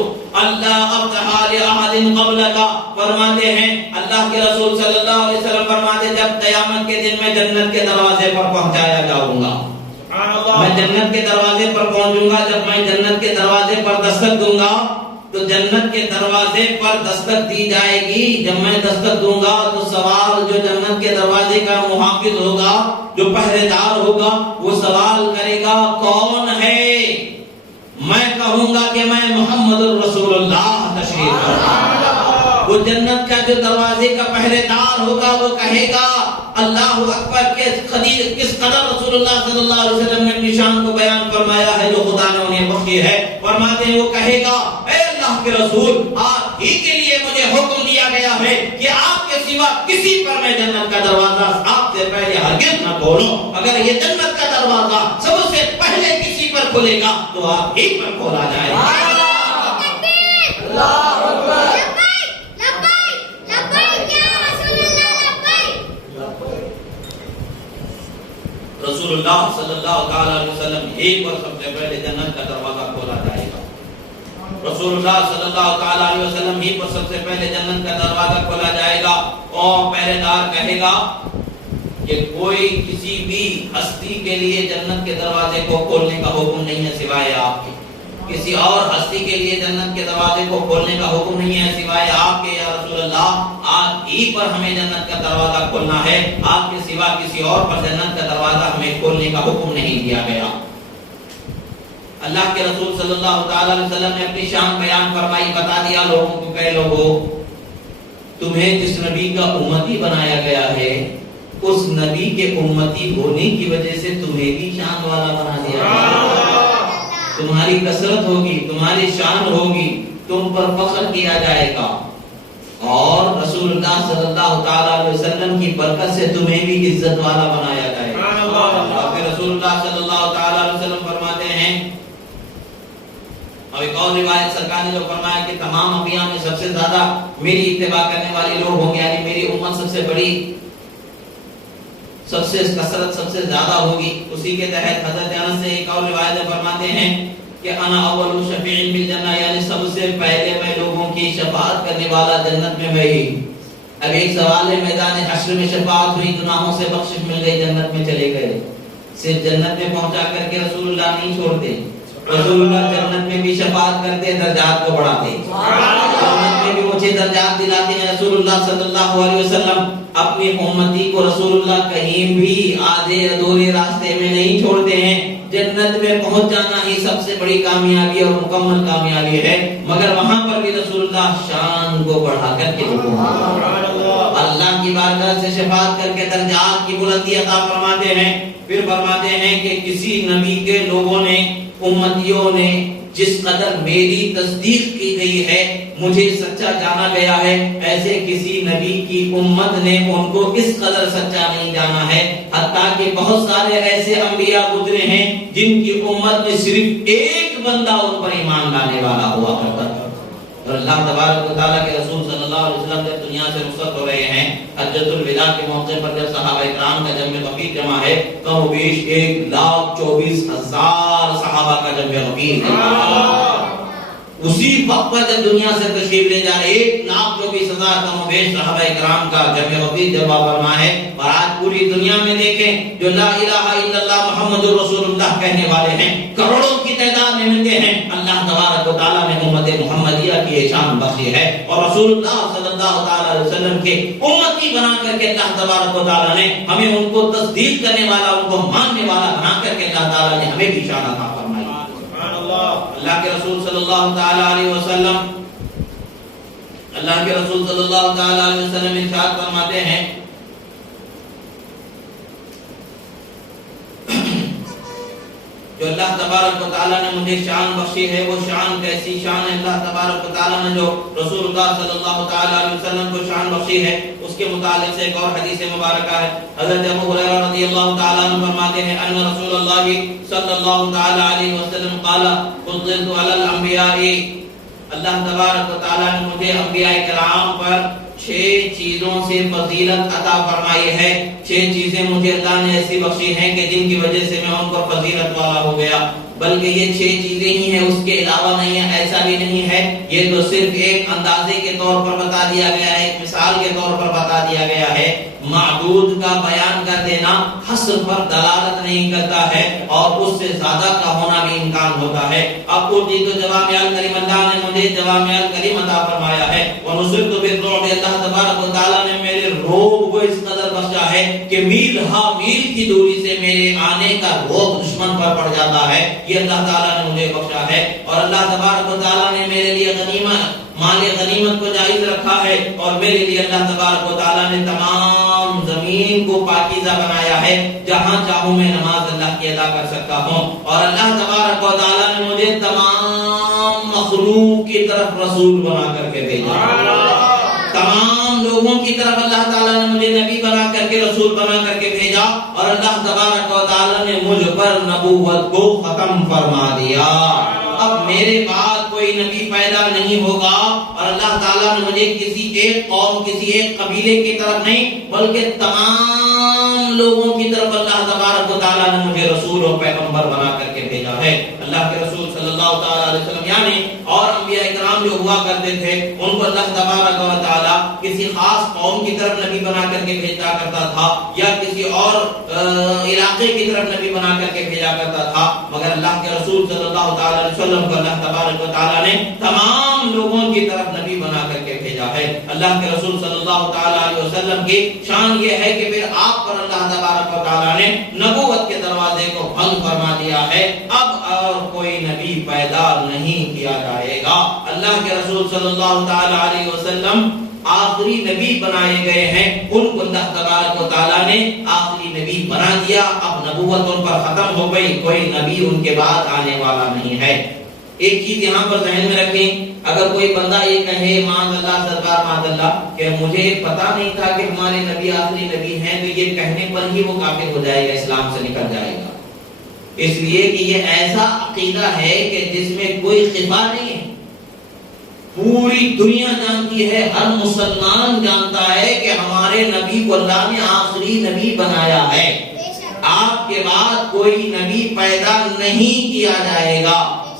اللہ افتح لأحد قبلک. فرماتے ہیں اللہ کے رسول صلی اللہ علیہ وسلم فرماتے جب قیامت کے دن میں جنت کے دروازے پر پہنچایا جاؤں گا، میں جنت کے دروازے پر پہنچوں گا، جب میں جنت کے دروازے پر دستک دوں گا تو جنت کے دروازے پر دستک دی جائے گی. جب میں دستک دوں گا تو سوال جو جنت کے دروازے کا محافظ ہوگا، جو پہرے دار ہوگا، وہ سوال کرے گا کون ہے؟ میں کہوں گا کہ میں محمد الرسول اللہ تشریف فرما۔ وہ جنت کا جو دروازے کا پہرے دار ہوگا وہ کہے گا اللہ اکبر، کس قدر رسول اللہ صلی اللہ علیہ وسلم نے اپنی شان کو بیان فرمایا ہے جو خدا نے انہیں بخشی ہے۔ فرماتے ہیں وہ کہے گا اے اللہ کے رسول، آپ ہی کے لیے مجھے حکم دیا گیا ہے کہ آپ کے سوا کسی پر میں جنت کا دروازہ آپ سے پہلے ہرگز نہ کھولوں۔ اگر یہ جنت کا دروازہ سب سے پہلے کسی پر کھلے گا تو آپ ہی پر کھولا جائے گا۔ رسول اللہ صلی اللہ تعالی علیہ وسلم ایک بار سب سے پہلے جنت کا دروازہ کھولا جائے گا۔ رسول اللہ صلی اللہ تعالی علیہ وسلم ہی پر سب سے پہلے جنت کا دروازہ کھولا جائے گا اور پہرے دار کہے گا کہ کوئی کسی بھی ہستی کے لیے جنت کے دروازے کو کھولنے کا حکم نہیں ہے سوائے آپ کے۔ کسی اور ہستی کے لیے جنت کے دروازے کو کھولنے کا حکم نہیں ہے سوائے آپ کے یا رسول اللہ، آپ ہی پر ہمیں جنت کا دروازہ کھولنا ہے، آپ کے سوا کسی اور پر جنت کا دروازہ ہمیں کھولنے کا حکم نہیں دیا گیا۔ اللہ کے رسول صلی اللہ تعالی علیہ وسلم نے اپنی شان بیان فرمائی، بتا دیا لوگوں کو کہ لوگوں تمہیں جس نبی کا امتی بنایا گیا ہے اس نبی کے امتی ہونے کی وجہ سے تمہیں بھی شان والا بنا دیا گیا۔ تمہاری کثرت ہوگی، تمہاری شان ہوگی، تم پر فخر کیا جائے گا، اور رسول اللہ صلی اللہ تعالی علیہ وسلم کی برکت سے تمہیں بھی عزت والا بنایا جائے گا۔ پھر رسول اللہ صلی اللہ تعالی علیہ وسلم فرماتے ہیں، اور ایک اور روایت سرکار نے جو فرمایا کہ تمام انبیاء میں سب سے زیادہ میری اتباع کرنے والے لوگ ہوں گے، یعنی میری امت سب سے بڑی، سب سے کثرت سب سے زیادہ ہوگی۔ اسی کے تحت حضرت انس سے ایک اور روایت فرماتے ہیں کہ انا اول شفیع فی الجنہ، یعنی سب سے پہلے میں لوگوں کی شفاعت کرنے والا جنت میں ہی۔ اب ایک سوال ہے، میدان حشر میں شفاعت ہوئی، گناہوں سے بخشش مل گئی، جنت میں چلے گئے، صرف جنت میں پہنچا کر کے رسول اللہ نہیں چھوڑتے، رسول اللہ جنت میں بھی شفاعت کرتے، درجات کو بڑھاتے، جنت میں بھی مجھے درجات دلاتے ہیں۔ رسول اللہ صلی اللہ علیہ وسلم اپنی امتی کو رسول اللہ کہیں بھی آدھے ادھورے راستے میں نہیں چھوڑتے ہیں۔ جنت میں پہنچ جانا ہی سب سے بڑی کامیابی اور مکمل کامیابی ہے، مگر وہاں پر بھی رسول اللہ شان کو بڑھا کر کے اللہ کی بارگاہ سے شفاعت کر کے درجات کی بلندی عطا فرماتے ہیں۔ پھر فرماتے ہیں کہ کسی نبی کے لوگوں نے، امتیوں نے جس قدر میری تصدیق کی گئی ہے، مجھے سچا جانا گیا ہے، ایسے کسی نبی کی امت نے ان کو اس قدر سچا نہیں جانا ہے، حتیٰ کہ بہت سارے ایسے انبیاء گزرے ہیں جن کی امت میں صرف ایک بندہ ان پر ایمان لانے والا ہوا کرتا تھا۔ اور اللہ تبارک و تعالیٰ کے رسول صلی اللہ علیہ وسلم جب دنیا سے رخصت ہو رہے ہیں، حجۃ الوداع کے موقع پر جب صحابہ کرام کا جمع غفیر جمع ہے، کم و بیش 1,24,000 صحابہ کا جمع غفیر ہے۔ اسی وقت پر جب دنیا سے تشریف لے جا رہے 1,24,000 کم و بیش صحابہ کرام کا جمع غفیر جب فرما ہے، اور آج پوری دنیا میں دیکھیں جو لا الہ الا اللہ محمد رسول اللہ کہنے والے ہیں کروڑوں کی تعداد میں ملتے ہیں۔ اللہ تبارک و تعالیٰ نے امت محمدیہ کی شان بخشی ہے، اور رسول اللہ صلی اللہ تعالی علیہ وسلم کے امتی بنا کر کے اللہ تبارک و تعالیٰ نے ہمیں ان کو تصدیق کرنے والا، ان کو ماننے والا بنا کر کے اللہ تعالیٰ نے ہمیں بھی شان عطا فرمائی۔ اللہ کے رسول صلی اللہ تعالی علیہ وسلم، اللہ کے رسول صلی اللہ تعالی علیہ وسلم ارشاد فرماتے ہیں جو اللہ تبارک و تعالیٰ نے مجھے شان بخشی ہے، وہ شان کیسی شان ہے؟ اللہ تبارک و تعالیٰ نے جو رسول اللہ صلی اللہ تعالی علیہ وسلم کو شان بخشی ہے، اس کے متعلق سے ایک اور حدیث مبارکہ ہے۔ حضرت ابو ہریرہ رضی اللہ تعالیٰ عنہ فرماتے ہیں ان رسول اللہ صلی اللہ تعالی علیہ وسلم قال فضلت علی الانبیاء، اللہ تبارک و تعالیٰ نے مجھے انبیاء کرام پر 6 چیزوں سے فضیلت عطا فرمائی ہے۔ 6 چیزیں مجھے اللہ نے ایسی بخشی ہیں کہ جن کی وجہ سے میں ان پر فضیلت والا ہو گیا، بلکہ یہ 6 چیزیں ہی ہیں، اس کے علاوہ نہیں ہے، ایسا بھی نہیں ہے۔ یہ تو صرف ایک اندازے کے طور پر بتا دیا گیا ہے، ایک مثال کے طور پر بتا دیا گیا ہے۔ معدود کا بیان کر دینا حصر پر دلالت نہیں کرتا ہے، اور اس سے زیادہ کا ہونا بھی امکان ہوتا ہے۔ اب پوری تو جوامع الکلم، اللہ نے مجھے جوامع الکلم عطا فرمایا ہے، ونصرت بالرعب، اللہ تبارک و تعالیٰ نے میرے میرے روب کو اس قدر بخشا ہے کہ میل ہا میل کی دوری سے میرے آنے کا روب دشمن پر پڑ جاتا ہے. یہ اللہ تعالیٰ نے مجھے بخشا ہے. اور اللہ تبارک و تعالیٰ نے میرے لیے مال غنیمت کو جائز رکھا ہے. اور میرے لیے اللہ تبارک و تعالیٰ نے تمام زمین کو پاکیزہ بنایا ہے. جہاں چاہوں میں نماز اللہ کی ادا کر سکتا ہوں. اور اللہ تبارک و تعالیٰ نے مجھے تمام مخلوق کی طرف رسول بنا کر کے بھیجا. تمام لوگوں کی طرف اللہ تعالیٰ نے مجھے نبی بنا کر کے رسول بنا کر کے بھیجا. اور اللہ تبارک و تعالیٰ نے مجھ پر نبوت کو ختم فرما دیا. اب میرے بعد کوئی نبی پیدا نہیں ہوگا. اور اللہ تعالیٰ نے مجھے کسی ایک قوم کسی ایک قبیلے کی طرف نہیں بلکہ تمام لوگوں کی طرف اللہ تبارک و تعالیٰ نے مجھے رسول اور پیغمبر بنا کر کے بھیجا ہے. اللہ کے رسول صلی اللہ تعالیٰ علیہ وسلم یعنی اور انبیاء اکرام جو ہوا کرتے تھے ان کو اللہ تبارک و تعالیٰ کسی خاص قوم کی طرف نبی بنا کر کے بھیجا کرتا تھا یا کسی اور علاقے کی طرف نبی بنا کر کے بھیجا کرتا تھا. مگر اللہ کے رسول صلی اللہ تعالیٰ علیہ وسلم کو اللہ تبارک و تعالیٰ نے تمام لوگوں کی طرف نبی بنا کر کے بھیجا ہے. اللہ کے رسول صلی اللہ تعالیٰ علیہ وسلم کی شان یہ ہے کہ پھر آپ پر اللہ تبارک و تعالیٰ نے نبوت کے دروازے کو بند فرما دیا ہے. اب اور کوئی نبی پیدا نہیں کیا جائے گا. اللہ کے رسول صلی اللہ تعالیٰ علیہ وسلم آخری نبی بنائے گئے ہیں. ان کو اللہ تبارک و تعالیٰ نے آخری نبی بنا دیا. اب نبوت ان پر ختم ہو گئی. کوئی نبی ان کے بعد آنے والا نہیں ہے. ایک چیز یہاں پر ذہن میں رکھیں. اگر کوئی بندہ یہ کہے معاذ اللہ سرکار معاذ اللہ کہ مجھے پتا نہیں تھا کہ ہمارے نبی آخری نبی ہیں تو یہ کہنے پر ہی وہ کافر ہو جائے گا, اسلام سے نکل جائے گا. اس لیے کہ یہ ایسا عقیدہ ہے کہ جس میں کوئی خفا نہیں ہے. پوری دنیا جانتی ہے, ہر مسلمان جانتا ہے کہ ہمارے نبی کو اللہ نے آخری نبی بنایا ہے. آپ کے بعد کوئی نبی پیدا نہیں کیا جائے گا.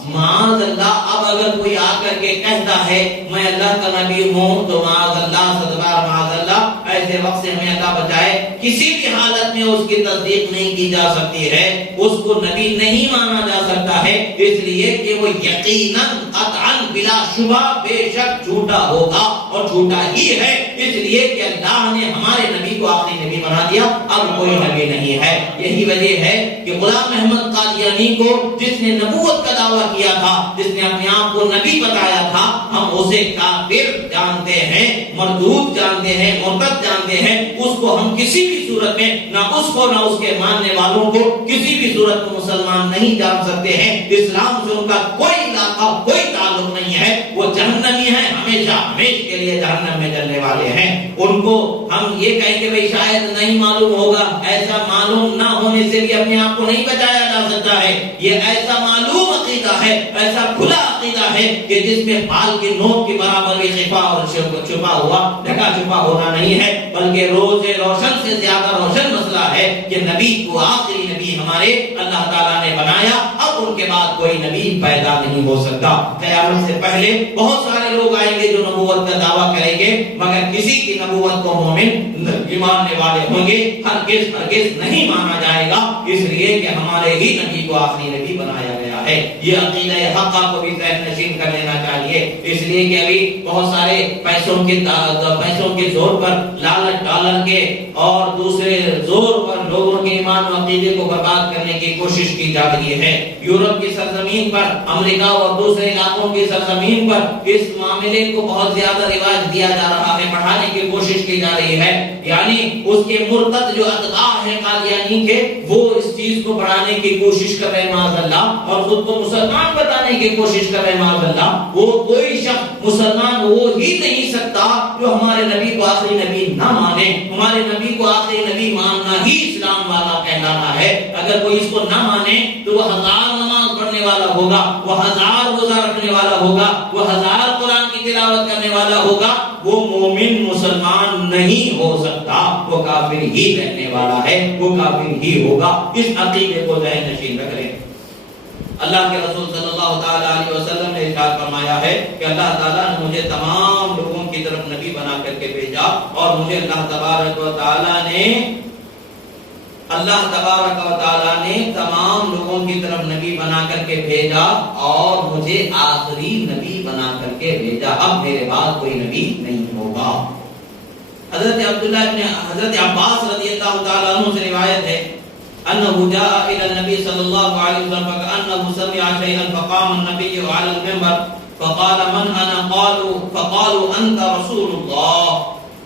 معاذ اللہ اب اگر کوئی آ کر کے کہتا ہے میں اللہ کا نبی ہوں تو معاذ اللہ صدبار معاذ اللہ ایسے وقت سے ہمیں اللہ بچائے. کسی بھی حالت میں اس کی تصدیق نہیں کی جا سکتی ہے, اس کو نبی نہیں مانا جا سکتا ہے. اس لیے کہ وہ یقیناً قطعاً بلا شبہ بے شک جھوٹا ہوگا اور جھوٹا ہی ہے. اس لیے کہ اللہ نے ہمارے نبی کو آخری نبی بنا دیا, اب کوئی نبی نہیں ہے. یہی وجہ ہے کہ غلام احمد قادیانی کو جس نے نبوت کا دعویٰ کیا تھا, جس نے اپنے آپ کو نبی بتایا تھا, ہم اسے کافر جانتے ہیں, مردود جانتے ہیں, مرتد جانتے ہیں. اس کو ہم کسی بھی صورت میں نہ اس کو نہ اس کے ماننے والوں کو کسی بھی صورت میں مسلمان نہیں جان سکتے ہیں. اسلام سے ان کا کوئی علاقہ کوئی تعلق نہیں ہے. وہ جہنمی ہیں, ہمیشہ ہمیشہ کے لیے جہنم میں جلنے والے ہیں. ان کو ہم یہ کہیں کہ بھئی شاید نہیں معلوم ہوگا, ایسا معلوم نہ ہونے سے بھی اپنے آپ کو نہیں بچایا جا سکتا ہے. یہ ایسا معلوم عقیدہ ہے, ایسا کھلا عقیدہ ہے کہ جس میں بال کی نوک کے برابر بھی خفا اور چھپا ہوا ڈھکا چھپا ہونا نہیں ہے, بلکہ روز روشن سے زیادہ روشن مسئلہ ہے کہ نبی کو آخری نبی ہمارے اللہ تعالیٰ نے بنایا. اب ان کے بعد کوئی نبی پیدا نہیں ہو سکتا. قیامت سے پہلے بہت سارے لوگ آئیں گے جو نبوت کا دعویٰ کریں گے, مگر کسی کی نبوت کو مومن ماننے والے ہوں گے ہرگز ہرگز نہیں مانا جائے گا. اس لیے کہ ہمارے ہی نبی کو آخری نبی بنایا گیا ہے. یہ عقیدہ حق کو بھی ذہن نشین کر لینا چاہیے. اس لیے کہ ابھی بہت سارے پیسوں کے زور پر, لالچ ڈالر کے اور دوسرے زور پر لوگوں کے ایمان و عقیدے کو برباد کرنے کی کوشش کی جا رہی ہے. یورپ کی سرزمین پر, امریکہ اور دوسرے علاقوں کی سرزمین پر اس معاملے کو بہت زیادہ رواج دیا جا رہا ہے, بڑھانے کی کوشش کی جا رہی ہے. یعنی اس کے مرتد جو اتباع ہیں قادیانی کے, وہ اس چیز کو بڑھانے کی کوشش کر رہے معاذ اللہ, اور خود کو مسلمان بتانے کی کوشش کر رہے معاذ اللہ. وہ کوئی شخص مسلمان ہو ہی نہیں سکتا جو ہمارے نبی کو آخری نبی نہ مانے. ہمارے نبی کو آخری نبی ماننا ہی اسلام والا کہلانا ہے. اگر کوئی اس کو نہ مانے تو وہ 1000 نماز پڑھنے والا ہوگا, وہ 1000 روزہ رکھنے والا ہوگا, وہ 1000 قرآن کی تلاوت کرنے والا ہوگا, وہ مومن مسلمان نہیں ہو سکتا. وہ کافر ہی رہنے والا ہے, وہ کافر ہی ہوگا. اس عقیدے کو ذہن نشین رکھ لیں. اللہ کے رسول صلی اللہ تعالیٰ علیہ وسلم نے ارشاد فرمایا ہے کہ اللہ تعالیٰ نے مجھے تمام لوگوں کی طرف نبی بنا کر کے بھیجا, اور مجھے اللہ تبارک و تعالیٰ نے تمام لوگوں کی طرف نبی بنا کر کے بھیجا, اور مجھے آخری نبی بنا کر کے بھیجا. اب میرے بعد کوئی نبی نہیں ہوگا. حضرت عباس رضی اللہ تعالیٰ عنہ سے روایت ہے انه جاء الى النبي صلى الله عليه وسلم فكأنه سمع شيئا فقام النبي على المنبر فقال من انا فقالوا انت رسول الله.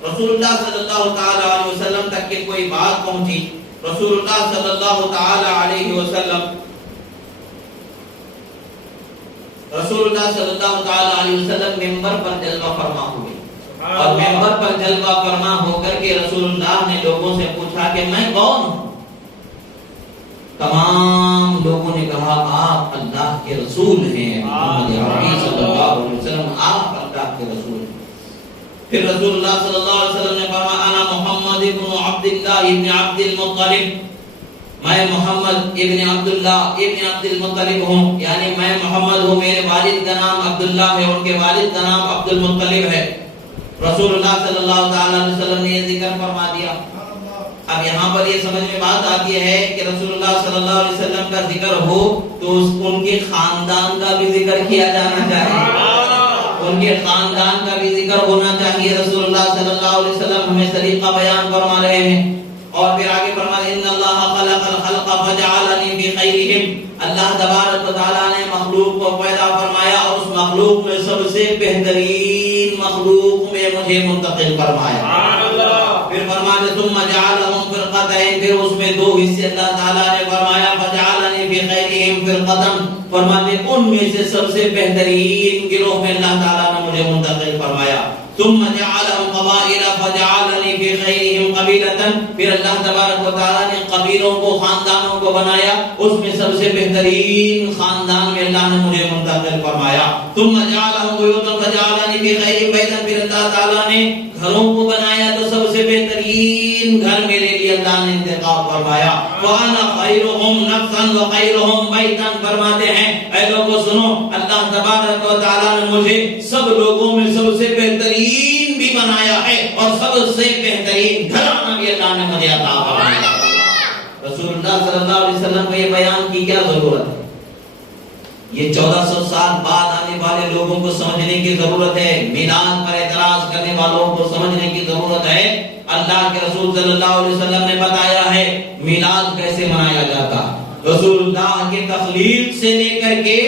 رسول اللہ صلی اللہ تعالی علیہ وسلم تک کہ کوئی بات پہنچی. رسول اللہ صلی اللہ تعالی علیہ وسلم ممبر پر جلوہ فرما ہوئے اور ممبر پر جلوہ فرما ہو کر کے رسول اللہ نے لوگوں سے پوچھا کہ میں کون ہوں؟ تمام لوگوں نے کہا آپ اللہ کے رسول ہیں محمد عربی صلی اللہ علیہ وسلم، آپ اللہ کے رسول ہیں. پھر رسول اللہ صلی اللہ علیہ وسلم نے فرمایا انا محمد ابن عبداللہ ابن عبد المطلب، میں محمد ابن عبداللہ ابن عبد المطلب ہوں، یعنی میں محمد ہوں، میرے والد کا نام عبداللہ ہے، ان کے والد کا نام عبد المطلب ہے. رسول اللہ صلی اللہ علیہ وسلم نے یہ ذکر فرما دیا. اب یہاں پر یہ سمجھ میں بات آتی ہے کہ رسول اللہ صلی اللہ علیہ وسلم کا ذکر ہو تو ان کے خاندان کا بھی ذکر کیا جانا چاہیے، ان کے خاندان کا بھی ذکر ہونا چاہیے. رسول اللہ صلی اللہ علیہ وسلم ہمیں طریقہ بیان فرما رہے ہیں اور پھر آگے فرماتے ہیں ان اللہ خلق الخلق فجعلنی فی خیرہم. اللہ تبارک و تعالی نے مخلوق کو پیدا فرمایا اور اس مخلوق میں سب سے بہترین مخلوق میں مجھے منتقل فرمایا. پھر فرماتے ثم جعلهم فرقتين، پھر اس میں دو حصے اللہ تعالی نے فرمایا فجعلنی فی خیرہم فرقۃ، فرماتے ان میں سے سب سے بہترین گروہ میں اللہ تعالی نے مجھے منتقل فرمایا. ثم جعلهم قبائل فجعلني في خيرهم قبيلة، پھر اللہ تبارک و تعالی نے قبیلوں کو، خاندانوں کو بنایا، اس میں سب سے بہترین خاندان میں اللہ نے مجھے منتقل فرمایا. ثم جعلهم بيوتا فجعلني في خير بيت، پھر اللہ تعالی نے گھروں کو بنایا تو سب سے بہترین گھر میرے لیے اللہ نے انتخاب فرمایا. وانا خيرهم نفسا وخيرهم بيتا، فرماتے ہیں اے لوگوں سنو، اللہ تبارک و تعالی نے مجھے سب لوگوں میں سب سے بہترین بھی بنایا ہے اور سب سے بہترین گھرانہ بھی اللہ نے مجھے عطا فرمایا. رسول اللہ صلی اللہ علیہ وسلم کو یہ بیان کی کیا ضرورت ہے؟ یہ 1400 سال بعد آنے والے لوگوں کو سمجھنے کی ضرورت ہے، میلاد پر اعتراض کرنے والوں کو سمجھنے کی ضرورت ہے. اللہ کے رسول صلی اللہ علیہ وسلم نے بتایا ہے میلاد کیسے منایا جاتا. رسول اللہ کے تخلیق سے لے کر کے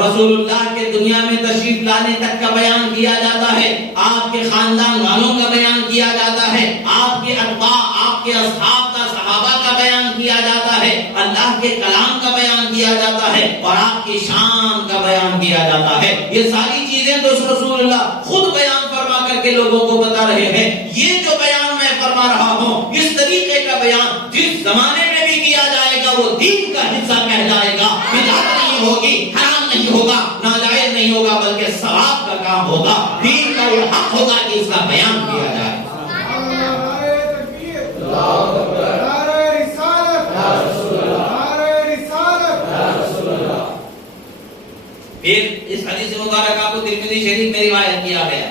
رسول اللہ کے دنیا میں تشریف لانے تک کا بیان کیا جاتا ہے، آپ کے خاندان والوں کا بیان کیا جاتا ہے، آپ کے اتباع، آپ کے اصحاب کا، صحابہ کا بیان کیا جاتا ہے، اللہ کے کلام کا بیان کیا جاتا ہے اور آپ کی شان کا بیان کیا جاتا ہے. یہ ساری چیزیں تو رسول اللہ خود بیان فرما کر کے لوگوں کو بتا رہے ہیں. یہ جو بیان میں فرما رہا ہوں، اس طریقے کا بیان جس زمانے میں بھی کیا جائے گا وہ دین کا حصہ کہلائے گا. بدعت نہیں ہوگی، حرام نہیں ہوگا، ناجائز نہیں ہوگا، بلکہ ثواب کا کام ہوگا. دین کا یہ حق ہوگا کہ اس کا بیان کیا جائے. پھر اس حدیث مبارکہ کو ترمذی شریف میں روایت کیا گیا.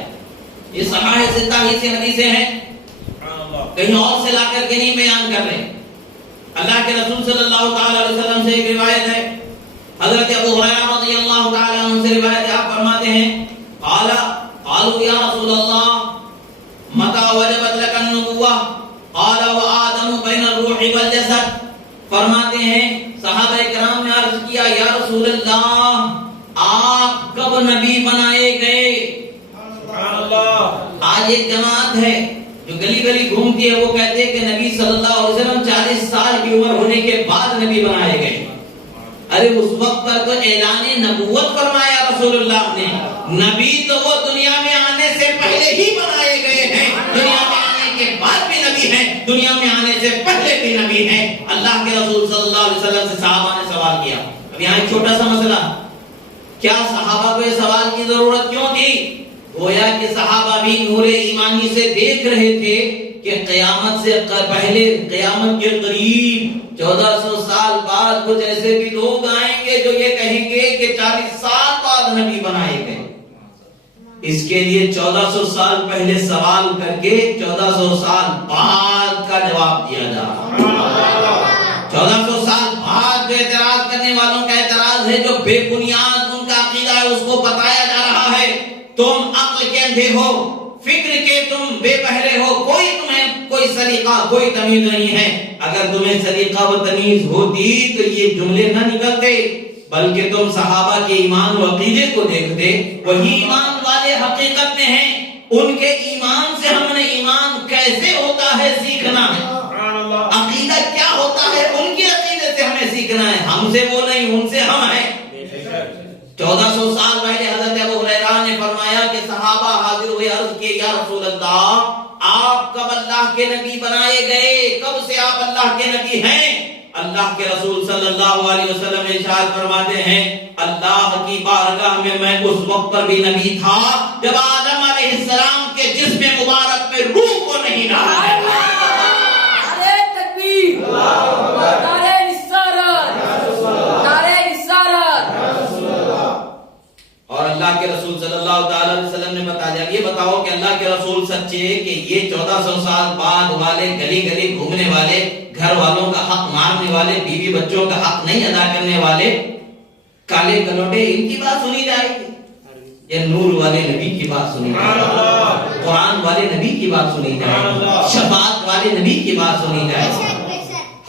یہ صحاح ستہ ہی سے حدیثیں ہیں، کہیں اور سے لا کر کے نہیں بیان کر رہے. اللہ کے رسول صلی اللہ تعالی علیہ وسلم سے ایک روایت ہے، حضرت ابو ہریرہ رضی اللہ تعالی عنہ سے روایت ہے، آپ فرماتے ہیں قالوا یا رسول اللہ متى وجبت لك النبوة قال وآدم بین الروح والجسد. فرماتے ہیں صحابہ کرام نے عرض کیا یا رسول اللہ آپ کب نبی بنائے گئے؟ آج ایک جماعت ہے جو گلی گلی گھومتی ہے، وہ کہتے ہیں کہ نبی صلی اللہ علیہ وسلم 40 سال کی عمر ہونے کے بعد نبی بنائے گئے. ارے اس وقت پر تو اعلان نبوت فرمایا رسول اللہ نے. نبی تو وہ دنیا میں آنے سے پہلے ہی بنائے گئے ہیں، دنیا میں آنے کے بعد بھی نبی ہیں، دنیا میں آنے سے پہلے بھی نبی ہیں. اللہ کے رسول صلی اللہ علیہ وسلم سے صحابہ نے سوال کیا. اب یہاں ایک چھوٹا سا مسئلہ، کیا صحابہ کو یہ سوال کی ضرورت کیوں تھی؟ گویا کہ صحابہ بھی نور ایمانی سے دیکھ رہے تھے کہ قیامت سے پہلے، قیامت کے قریب 1400 سال بعد کچھ ایسے بھی لوگ آئیں گے جو یہ کہیں گے کہ 40 سال بعد نبی بنائے گئے. اس کے لیے 1400 سال پہلے سوال کر کے 1400 سال بعد کا جواب دیا جا رہا. 1400 سال بعد جو اعتراض کرنے والوں کا اعتراض ہے، جو بے بنیاد ان کا عقیدہ ہے، اس کو بتایا جا رہا ہے تم عقل کے اندھے ہو، فکر کے تم بے پہرے ہو، تمہیں کوئی سلیقہ کوئی تمیز نہیں ہے۔ اگر تمہیں سلیقہ و تمیز ہوتی تو یہ جملے نہ نکلتے، بلکہ تم صحابہ کے ایمان و عقیدے کو دیکھتے۔ وہی ایمان والے حقیقت میں ہیں، ان کے ایمان سے ہم نے ایمان کیسے ہوتا ہے سیکھنا ہے، عقیدہ کیا ہوتا ہے ان کے عقیدے سے ہمیں سیکھنا ہے، ہم سے وہ نہیں، ان سے ہم ہیں۔ 1400 سال پہلے حضرت ابو ہریرہ نے فرمایا کہ صحابہ حاضر ہوئے، عرض کیے یا رسول اللہ آپ کب اللہ کے نبی بنائے گئے، کب سے آپ اللہ کے نبی ہیں؟ اللہ کے رسول صلی اللہ علیہ وسلم ارشاد فرماتے ہیں اللہ کی بارگاہ میں اس وقت پر بھی نبی تھا جب آدم علیہ السلام کے جسم مبارک میں روح کو نہیں ڈالا گیا۔ نعرہ تکبیر، نعرہ رسالت، نعرہ رسالت۔ اور اللہ کے رسول صلی اللہ تعالی علیہ وسلم نے بتایا، یہ بتاؤ کہ اللہ کے رسول سچے کہ یہ 1400 سال بعد والے گلی گلی گھومنے والے، گھر والوں کا حق مارنے والے، بیوی بچوں کا حق نہیں ادا کرنے والے کالے کلوٹے، ان کی بات سنی جائے گی یا نور والے نبی کی بات سنی جائے گی، قرآن والے نبی کی بات سنی جائے گی، شفاعت والے نبی کی بات سنی جائے گی،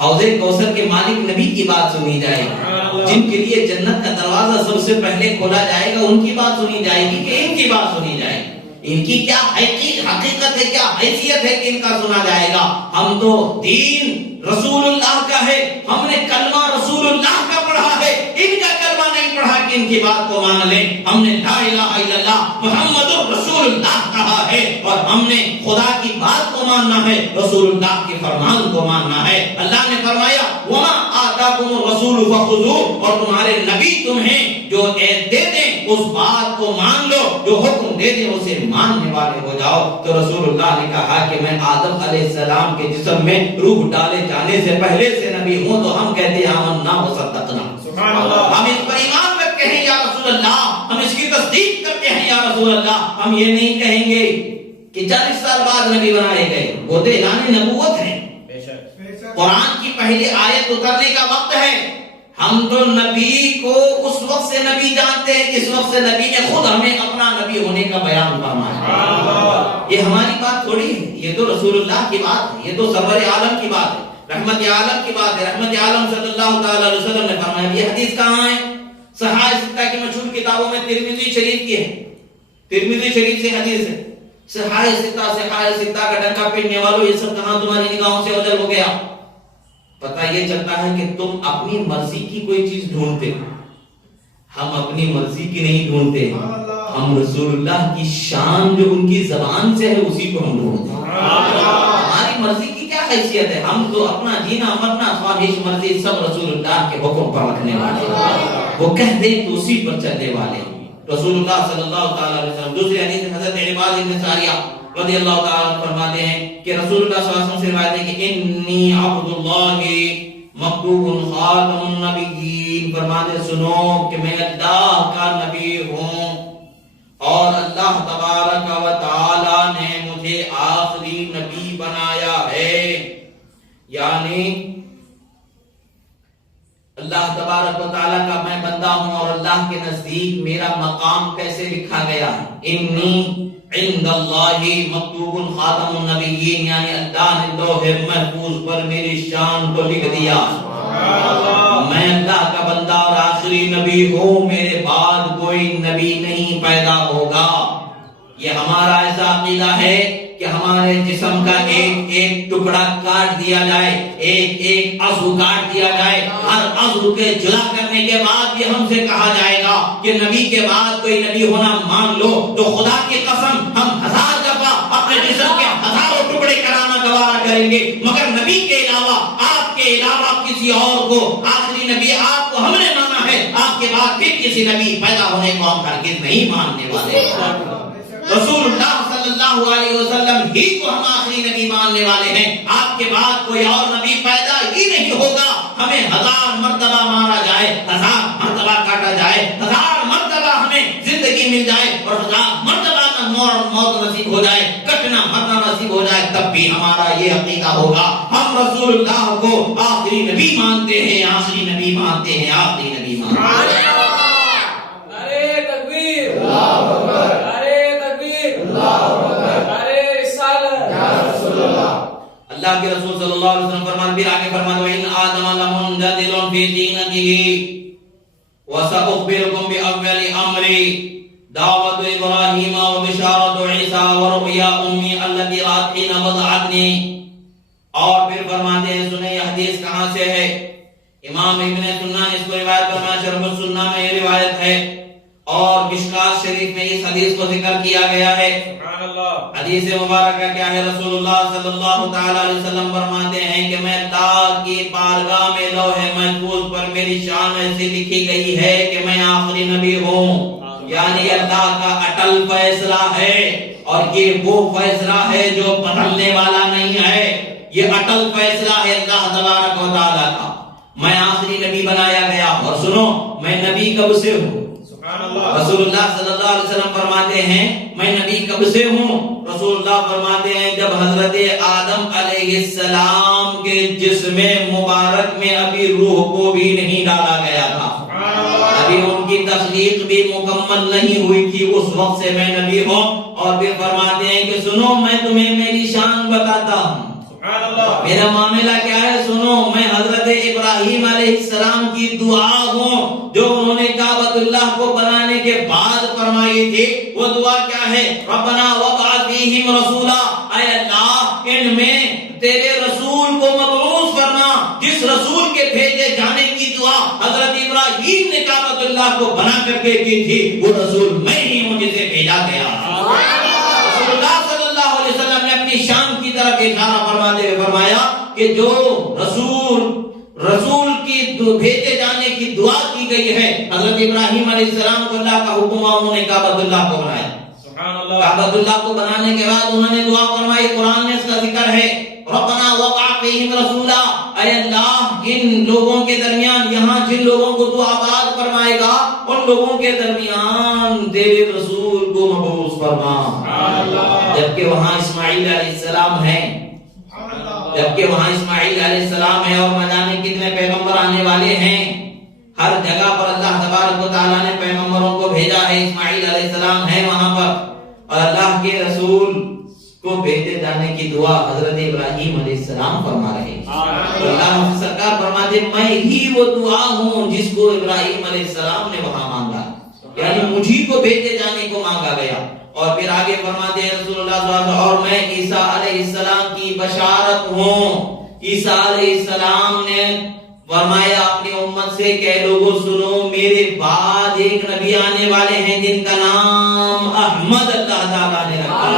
حوض کوثر کے مالک نبی کی بات سنی جائے گی، جن کے لیے جنت کا دروازہ سب سے پہلے کھولا جائے گا ان کی بات سنی جائے گی کہ ان کی بات سنی جائے گی؟ ان کی کیا حقیقت ہے، کیا حیثیت ہے کہ ان کا سنا جائے گا؟ ہم تو دین رسول اللہ کا ہے، ہم نے کلمہ رسول اللہ کا پڑھا ہے، ان کا کلمہ نہیں پڑھا کہ ان کی بات کو مان لیں۔ ہم نے لا الہ الا اللہ محمد رسول اللہ کہا ہے اور ہم نے خدا کی بات کو ماننا ہے، رسول اللہ کے فرمان کو ماننا ہے۔ اللہ نے فرمایا وما آتاکم الرسول فخذوہ، اور تمہارے نبی تمہیں جو دے دیں اس بات کو مان لو، جو حکم دے دیں اسے ماننے والے ہو جاؤ۔ تو رسول اللہ نے کہا کہ میں آدم علیہ السلام کے جسم میں روح ڈالے جانے سے پہلے سے نبی ہوں، تو ہم کہتے ہیں آمنا و صدقنا، ہم اس پر ایمان رکھتے ہیں یا رسول اللہ، ہم اس کی تصدیق کرتے ہیں یا رسول اللہ۔ ہم یہ نہیں کہیں گے کہ 40 سال بعد نبی بنائے گئے، وہ تو اعلان نبوت ہے، قرآن کی پہلی آیت اترنے کا وقت ہے۔ ہم تو نبی کو اس وقت سے نبی جانتے ہیں جس وقت سے نبی نے خود ہمیں اپنا نبی ہونے کا بیان فرمایا۔ یہ ہماری بات تھوڑی ہے، یہ تو رسول اللہ کی بات ہے، یہ تو سرور عالم کی بات ہے، رحمت عالم کی بات ہے۔ رحمت عالم صلی اللہ تعالی علیہ وسلم نے فرمایا، یہ حدیث کہاں ہے؟ صحاح ستہ کی مشہور کتابوں میں ترمذی شریف کی ہے، ترمذی شریف سے حدیث ہے۔ صحاح ستہ کا ڈنکا پیٹنے والوں، یہ سب کہاں تمہاری نگاہوں سے اوجھل ہو گیا؟ پتہ یہ چلتا ہے کہ تم اپنی مرضی کی کوئی چیز ڈھونڈتے، ہم اپنی مرضی کی نہیں ڈھونڈتے، ہم رسول اللہ کی شان جو ان کی زبان سے ہے اسی کو ہم ڈھونڈتے ہیں۔ ہماری مرضی کی کیا حیثیت ہے؟ ہم تو اپنا جینا مرنا خواہش مرضی سب رسول اللہ کے حکم پر رکھنے والے ہیں، وہ کہہ دیں تو اسی پر چلنے والے ہیں۔ رسول اللہ صلی اللہ تعالی علیہ وسلم دوسری حدیث میں حضرت عباد بن ساریہ رضی اللہ تعالیٰ فرماتے ہیں کہ رسول اللہ صلی اللہ علیہ وسلم سے روایت ہے کہ انی عبد اللہ مکتوب خاتم النبیین، فرماتے سنو کہ میں اللہ کا نبی ہوں اور اللہ تبارک و تعالی نے مجھے آخری نبی بنایا ہے۔ یعنی اللہ تبارک و تعالیٰ کا میں بندہ ہوں اور اللہ کے نزدیک میرا مقام کیسے لکھا گیا؟ انی عند اللہ مکتوب خاتم النبیین، یعنی اللہ نے لوح محفوظ پر میری شان کو لکھ دیا، میں اللہ کا بندہ اور آخری نبی ہوں، میرے بعد کوئی نبی نہیں پیدا ہوگا۔ یہ ہمارا ایسا عقیدہ ہے کہ ہمارے جسم کا ایک ایک ٹکڑا کاٹ دیا جائے، ایک ایک عضو کاٹ دیا جائے، ہر عضو کے جدا کرنے کے بعد یہ ہم سے کہا جائے گا کہ نبی کے بعد کوئی نبی ہونا مان لو، تو خدا کی قسم ہم 1000 دفعہ اپنے جسم کے 1000 ٹکڑے کرانا گوارا کریں گے، مگر نبی کے علاوہ، آپ کے علاوہ کسی اور کو آخری نبی آپ کو ہم نے مانا ہے، آپ کے بعد پھر کسی نبی پیدا ہونے کو ہم ہرگز نہیں ماننے والے۔ رسول اللہ صلی اللہ علیہ وسلم ہی کو ہم آخری نبی ماننے والے ہیں، آپ کے بعد کوئی اور نبی پیدا ہی نہیں ہوگا۔ ہمیں 1000 مرتبہ مارا جائے، 1000 مرتبہ کاٹا جائے، 1000 مرتبہ ہمیں زندگی مل جائے اور 1000 مرتبہ موت نصیب ہو جائے، کٹنا مرنا نصیب ہو جائے، تب بھی ہمارا یہ عقیدہ ہوگا، ہم رسول اللہ کو آخری نبی مانتے ہیں، آخری نبی مانتے ہیں، آخری نبی مانتے ہیں۔ نعرہ تکبیر، اللہ اکبر، نعرہ تکبیر، اللہ اکبر، اللہ کے رسول صلی اللہ علیہ وسلم فرماتے پھر آگے فرماتے وَإِنْ آدَمَ لَمُنْجَدِلٌ فِي دِينَتِهِ وَسَأُخْبِرُكُمْ بِأَوَّلِ أَمْرِ دعوة إبراهيم وبشارة عيسى ورؤيا أمي التي رأت حين وضعتني. اور پھر فرماتے ہیں سنیں یہ حدیث کہاں سے ہے؟ امام ابن سنہ نے اس کو روایت فرمایا شرح السنہ میں یہ روایت ہے اور مشکات شریف میں اس حدیث کو ذکر کیا گیا ہے. حدیث مبارکہ کیا ہے؟ رسول اللہ صلی اللہ تعالی علیہ وسلم فرماتے ہیں کہ میں اللہ کی بارگاہ میں لوح محفوظ پر میری شان ایسی لکھی گئی ہے کہ میں آخری نبی ہوں. یعنی اللہ کا اٹل فیصلہ ہے اور یہ وہ فیصلہ ہے جو بدلنے والا نہیں ہے. یہ اٹل فیصلہ ہے اللہ تبارک و تعالی کا. میں آخری نبی بنایا گیا اور سنو میں نبی کب سے ہوں؟ رسول اللہ صلی اللہ علیہ وسلم فرماتے ہیں میں نبی کب سے ہوں؟ رسول اللہ فرماتے ہیں جب حضرت آدم علیہ السلام کے جسم مبارک میں ابھی روح کو بھی نہیں ڈالا گیا تھا, ابھی ان کی تخلیق بھی مکمل نہیں ہوئی تھی, اس وقت سے میں نبی ہوں. اور پھر فرماتے ہیں کہ سنو میں تمہیں میری شان بتاتا ہوں. میرا معاملہ کیا ہے؟ سنو میں حضرت ابراہیم علیہ السلام کی دعا ہوں جو انہوں نے کعبۃ اللہ کو بنانے کے بعد فرمائی تھی. وہ دعا کیا ہے؟ ربنا وابعث فیہم رسولا, اے اللہ ان میں تیرے رسول کو مبعوث فرما. جس رسول کے بھیجے جانے کی دعا حضرت ابراہیم نے کعبۃ اللہ کو بنا کر کے کی تھی وہ رسول میں ہی ہوں جسے بھیجا گیا. رسول اللہ صلی اللہ علیہ وسلم نے اپنی شان کی طرف اشارہ فرماتے ہوئے فرمایا کہ جو رسول کی بھیجے جانے کی دعا کی گئی ہے حضرت ابراہیم علیہ السلام کو اللہ کا حکم ہوا, انہوں نے کعبۃ اللہ کو بنایا. کعبۃ اللہ کو بنانے کے بعد انہوں نے دعا فرمائی. قرآن میں اس کا ذکر ہے ربنا وابعث فیہم رسولا, اے اللہ ان لوگوں کے درمیان یہاں جن لوگوں کو تو آباد فرمائے گا ان لوگوں کے درمیان تیرے رسول کو مبعوث فرما. جبکہ وہاں اسماعیل علیہ السلام ہیں, جبکہ وہاں اسماعیل علیہ السلام ہے اور نہ جانے کتنے پیغمبر آنے والے ہیں. ہر جگہ پر اللہ تبارک و تعالیٰ نے پیغمبروں کو بھیجا ہے. اسماعیل علیہ السلام ہے وہاں پر اور اللہ کے رسول کو بھیجے جانے کی دعا حضرت ابراہیم علیہ السلام فرما رہے ہیں. اللہ سرکار فرماتے میں ہی وہ دعا ہوں جس کو ابراہیم علیہ السلام نے وہاں مانگا, یعنی مجھی کو بھیجے جانے کو مانگا گیا. اور پھر آگے فرماتے ہیں رسول اللہ صلی اللہ علیہ وسلم اور میں عیسیٰ علیہ السلام کی بشارت ہوں. عیسیٰ علیہ السلام نے فرمایا اپنی امت سے کہ لوگوں سنو میرے بعد ایک نبی آنے والے ہیں جن کا نام احمد اللہ تعالیٰ نے رکھا.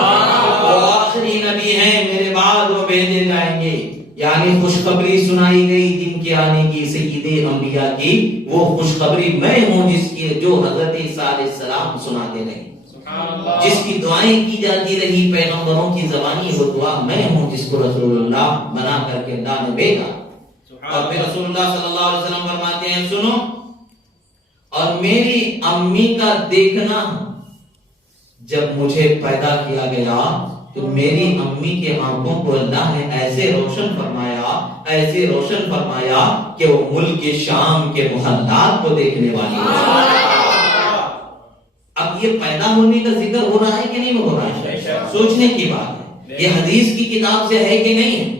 وہ آخری نبی ہیں, میرے بعد وہ بھیجے جائیں گے. یعنی خوشخبری سنائی گئی جن کے آنے کی سید انبیاء کی, وہ خوشخبری میں ہوں جس کی جو حضرت عیسیٰ علیہ السلام سناتے رہے, جس کی دعائیں کی جاتی رہی پیغمبروں کی زبانی. وہ دعا میں ہوں جس کو رسول اللہ بنا کر کے اللہ نے بھیجا. اور پھر رسول اللہ صلی اللہ علیہ وسلم فرماتے ہیں سنو اور میری امی کا دیکھنا, جب مجھے پیدا کیا گیا تو میری امی کے آنکھوں کو اللہ نے ایسے روشن فرمایا کہ وہ ملک شام کے محلات کو دیکھنے والی. اب یہ پیدا ہونے کا ذکر ہو رہا ہے کہ نہیں ہو رہا ہے؟ سوچنے کی بات ہے. یہ حدیث کی کتاب سے ہے کہ نہیں ہے؟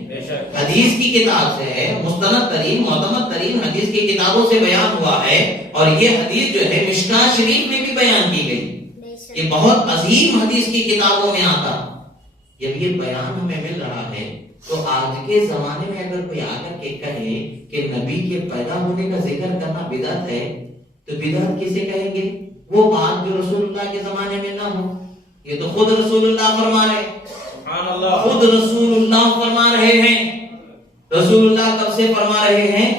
حدیث کی کتاب سے ہے, مستند ترین معتمد ترین حدیث کی کتابوں سے بیان ہوا ہے. اور یہ حدیث جو ہے مشکات شریف میں بھی بیان کی گئی. یہ بہت عظیم حدیث کی کتابوں میں آتا. جب یہ بیان ہمیں مل رہا ہے تو آج کے زمانے میں اگر کوئی آ کر کے کہے کہ نبی کے پیدا ہونے کا ذکر کرنا بدعت ہے تو بدعت کسے کہیں گے؟ وہ بات جو رسول اللہ کے زمانے میں نہ ہو. یہ تو خود رسول اللہ فرما رہے ہیں, خود رسول اللہ فرما رہے ہیں. رسول اللہ کب سے فرما رہے ہیں؟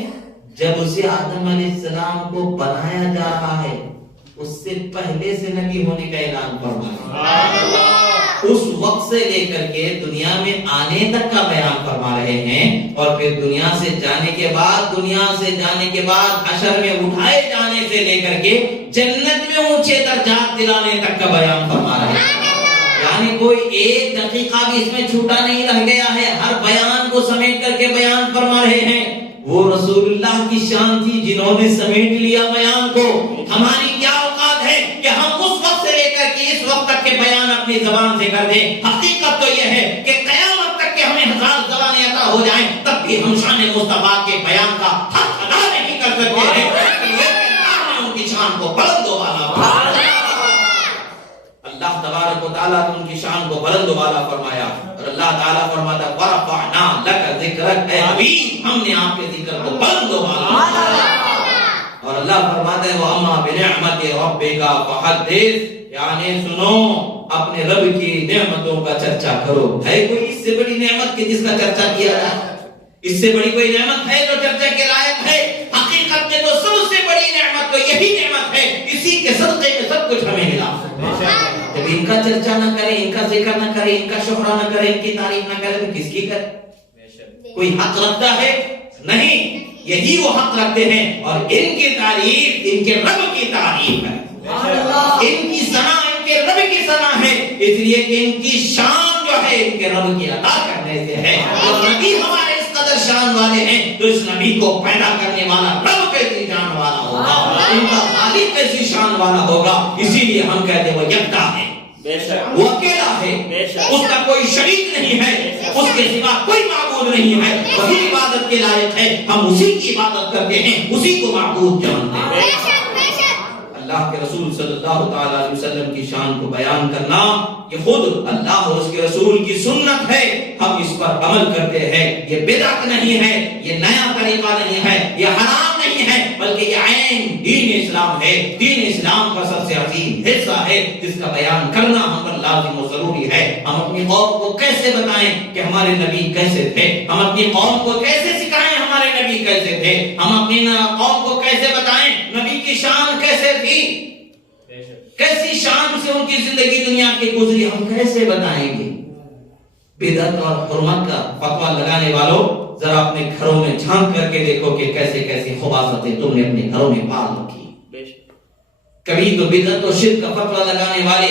جب اسے آدم علیہ السلام کو بنایا جا رہا ہے اس سے پہلے سے نبی ہونے کا اعلان فرما رہے ہیں. اس وقت سے لے کر کے دنیا میں آنے تک کا بیان فرما رہے ہیں. اور پھر دنیا سے جانے کے بعد حشر میں اٹھائے جانے سے لے کر کے جنت میں اونچے درجات دلانے تک کا بیان فرما رہے ہیں. یعنی کوئی ایک دقیقہ بھی اس میں چھوٹا نہیں رہ گیا ہے, ہر بیان کو سمیٹ کر کے بیان فرما رہے ہیں. وہ رسول اللہ کی شان تھی جنہوں نے سمیٹ لیا بیان کو. ہماری کیا اوقات ہے کہ ہم اس وقت سے لے کر کے اس وقت اپنی زبان سے کر دیں. حقیقت تو یہ ہے کہ قیامت تک کہ ہمیں 1000 زبانیں عطا ہو جائیں تب بھی ہم شان مصطفیٰ کے بیان کا حق ادا نہیں کر سکتے ہیں، اللہ نے ان کی شان کو بلند و بالا فرمایا۔ اللہ تبارک و تعالیٰ نے ان کی شان کو بلند و بالا فرمایا، اور اللہ تعالیٰ فرماتا ہے وَرَفَعْنَا لَكَ ذِكْرَكَ، اے حبیب ہم نے آپ کے ذکر کو بلند و بالا فرمایا۔ اور اللہ فرماتا ہے وَأَمَّا بِنِعْمَتِ رَبِّكَ فَحَدِّثْ، یعنی سنو اپنے رب کی نعمتوں کا چرچا کرو۔ ہے کوئی اس سے بڑی نعمت کہ جس کا چرچا کیا جائے؟ اس سے بڑی کوئی نعمت ہے جو چرچا کے لائق ہے؟ حقیقت میں تو سب سے بڑی نعمت تو یہی نعمت ہے، اسی کے صدقے میں سب کچھ ہمیں ملا۔ جب ان کا چرچا نہ کریں، ان کا ذکر نہ کریں، ان کا شکر نہ کریں، ان کی تعریف نہ کریں تو کس کی کریں؟ کوئی حق رکھتا ہے؟ نہیں، یہی وہ حق رکھتے ہیں، اور ان کی تعریف ان کے رب کی تعریف ہے، ان کی ثنا ان کے رب کی ثنا ہے، اس لیے کہ ان کی شان جو ہے ان کے رب کی عطا کرنے سے ہے۔ اور نبی ہمارے اس قدر شان والے ہیں تو اس نبی کو پیدا کرنے والا رب کیسی شان والا ہوگا، ان کا خالق کیسی شان والا ہوگا۔ اسی لیے ہم کہتے ہیں وہ یکتا ہے، وہ اکیلا ہے، اس کا کوئی شریک نہیں ہے، اس کے سوا کوئی معبود نہیں ہے، وہی عبادت کے لائق ہے، ہم اسی کی عبادت کرتے ہیں، اسی کو معبود جانتے ہیں۔ اللہ کے رسول صلی اللہ تعالی علیہ وسلم کی شان کو بیان کرنا یہ خود اللہ اور اس کے رسول کی سنت ہے، ہم اس پر عمل کرتے ہیں، یہ بدعت نہیں ہے، یہ نیا طریقہ نہیں ہے، یہ حرام نہیں ہے، بلکہ یہ عین دین اسلام ہے، دین اسلام کا سب سے عظیم حصہ ہے جس کا بیان کرنا ہم پر لازم و ضروری ہے۔ ہم اپنی قوم کو کیسے بتائیں کہ ہمارے نبی کیسے تھے، ہم اپنی قوم کو کیسے سکھائیں ہمارے نبی کیسے تھے، ہم اپنی قوم کو کیسے بتائیں نبی کی شان کیسے تھی، کیسی شان سے ان کی زندگی دنیا کی گزری، ہم کیسے بتائیں گے؟ بدعت اور حرمت کا فتویٰ لگانے والوں ذرا اپنے گھروں میں جھانک کر کے دیکھو کہ کیسے کیسی خباثتیں تم نے اپنے گھروں میں پال رکھی۔ کبھی تو بدعت اور شرک کا فتویٰ لگانے والے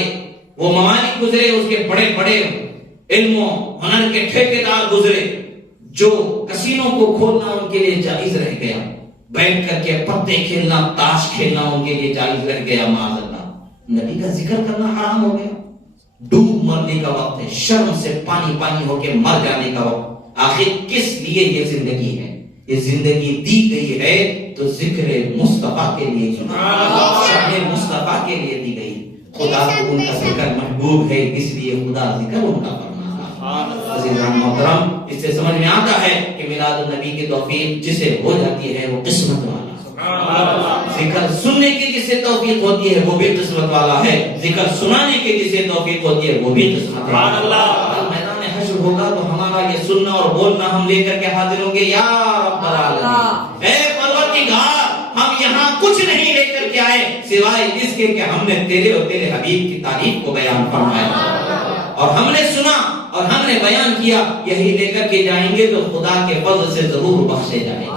وہ ممالک گزرے، اس کے بڑے بڑے علم و ہنر کے ٹھیکیدار گزرے، جو کسینوں کو کھولنا ان کے لیے جائز رہ گیا، بیٹھ کر کے پتے کھیلنا، تاش کھیلنا ان کے لیے جائز رہ گیا، معاذ اللہ۔ نبی کا ذکر کرنا حرام ہو گیا، ڈوب مرنے کا وقت ہے، شرم سے پانی پانی ہو کے مر جانے کا وقت۔ آخر کس لیے یہ زندگی ہے؟ یہ زندگی دی گئی ہے تو ذکر مصطفیٰ کے لیے، شان مصطفیٰ کے لیے دی گئی۔ خدا کو ان کا ذکر محبوب ہے، اس لیے خدا ذکر ان کا فرماتا ہے۔ عزیزان محترم، اس سے سمجھ میں آتا ہے کہ میلاد النبی کی توفیق جسے ہو جاتی ہے وہ قسمت والا، ذکر سننے کی جسے توفیق ہوتی ہے وہ بھی قسمت والا ہے، ذکر سنانے کی جسے توفیق ہوتی ہے وہ بھی قسمت والا ہے۔ میدان حشر ہوگا تو ہمارا یہ سننا اور بولنا ہم لے کر کے حاضر ہوں گے، یا رب العالمین، اے پروردگار ہم یہاں کچھ نہیں لے کر کے آئے سوائے اس کے کہ ہم نے تیرے اور تیرے حبیب کی تعریف کو بیان فرمایا، اور ہم نے سنا اور ہم نے بیان کیا، یہی لے کر کے جائیں گے تو خدا کے فضل سے ضرور بخشے جائیں گے،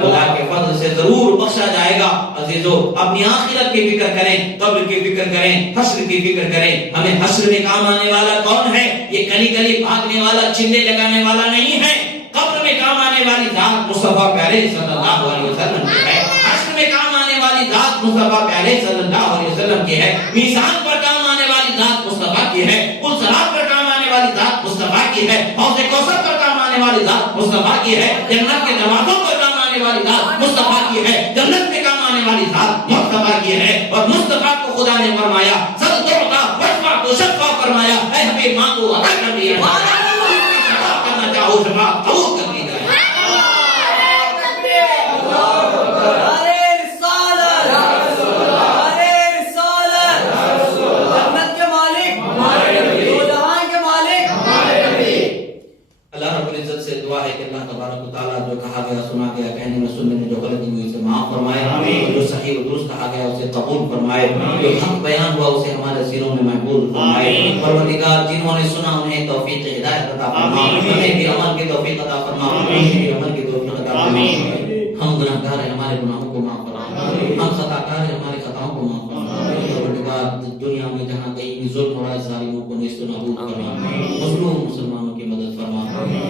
خدا کے فضل سے ضرور بخشا جائے گا۔ عزیزو، اپنی آخرت کی فکر کریں، قبر کی فکر کریں، حشر کی فکر کریں۔ ہمیں حشر میں کام آنے والا کون ہے؟ یہ گلی گلی بھاگنے والا، چندے لگانے والا نہیں ہے۔ قبر میں کام آنے والی ذات مصطفیٰ پیارے صلی اللہ علیہ وسلم کی ہے، حشر میں کام آنے والی ذات مصطفیٰ پیارے صلی اللہ علیہ وسلم کی ہے، میزان پر کام آنے والی ذات مصطفیٰ کی ہے، پلسرات پر کام آنے والی ذات مصطفیٰ کی ہے، حوض کوثر پر کام آنے والی ذات مصطفیٰ کی ہے، جنت کے دروازوں پر کام آنے والی ذات مصطفیٰ کی ہے، جنت میں کام آنے والی ذات مصطفیٰ کی ہے۔ اور مصطفیٰ کو خدا نے فرمایا سل تعطیٰ واشفع تشفع، فرمایا اے حبیب مانگو عطا کر دیا جائے، کرنا چاہو شفاعت قبول کر لی جائے۔ جو کہا گیا سنا گیا، کہنے میں سننے میں جو غلطی ہوئی اسے معاف فرمائے، جو صحیح و درست کہا گیا اسے قبول فرمائے، جو حق بیان ہوا اسے ہمارے سینوں میں محفوظ فرمائے۔ پروردگار جنہوں نے سنا انہیں توفیق ہدایت عطا فرما، انہیں بھی عمل کی توفیق عطا فرما، انہیں بھی عمل کی توفیق عطا فرما۔ ہم گناہگار ہیں، ہمارے گناہوں کو معاف فرما، ہم خطا کار ہیں، ہماری خطاؤں کو معاف فرما۔ پروردگار دنیا میں جہاں کہیں بھی ظلم ہو رہا ہے ظالموں کو نیست و نابود فرما، مظلوم مسلمانوں کی مدد فرما،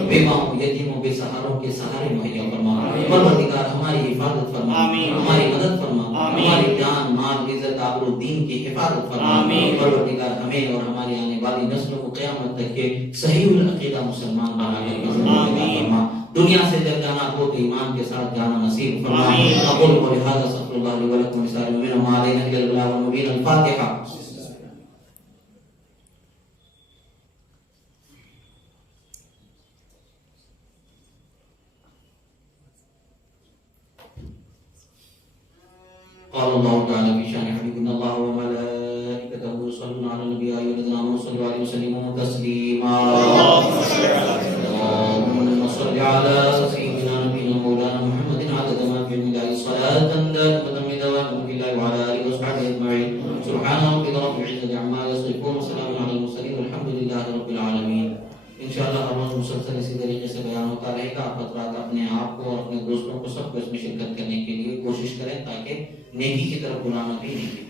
بیواؤں یتیموں بے سہاروں کے سہارے مہیا فرما، پروردگار ہماری حفاظت فرما، ہماری مدد فرما، ہماری جان مال عزت آبرو دین کی حفاظت فرما، پروردگار ہمیں اور ہماری آنے والی نسلوں کو قیامت تک کے صحیح العقیدہ مسلمان بنا کر زندگی فرما، دنیا سے جب جانا ہو تو ایمان کے ساتھ جانا نصیب فرما۔ اقول قولی ھذا استغفر اللہ لی ولکم ولسائر المؤمنین وما علینا الا البلاغ المبین۔ الفاتحہ۔ قال الله تعالى في شأن حبيبنا الله وملائكته يصلون على النبي يا أيها الذين آمنوا صلوا عليه وسلموا تسليما اللهم صل على سيدنا نبينا مولانا محمد عدد ما في الملائكة صلاة دائمة بدوام ملك الله وعلى آله وصحبه أجمعين سبحان ربك رب العزة عما يصفون وسلام على المرسلين والحمد لله رب العالمين۔ انشاءاللہ ہر روز مسلسل اسی طریقے سے بیان ہوتا رہے گا۔ آپ حضرات اپنے آپ کو اور اپنے دوستوں کو سب کو اس میں شرکت کرنے کے لیے کوشش کریں تاکہ نیکی کی طرف بلانا بھی نہیں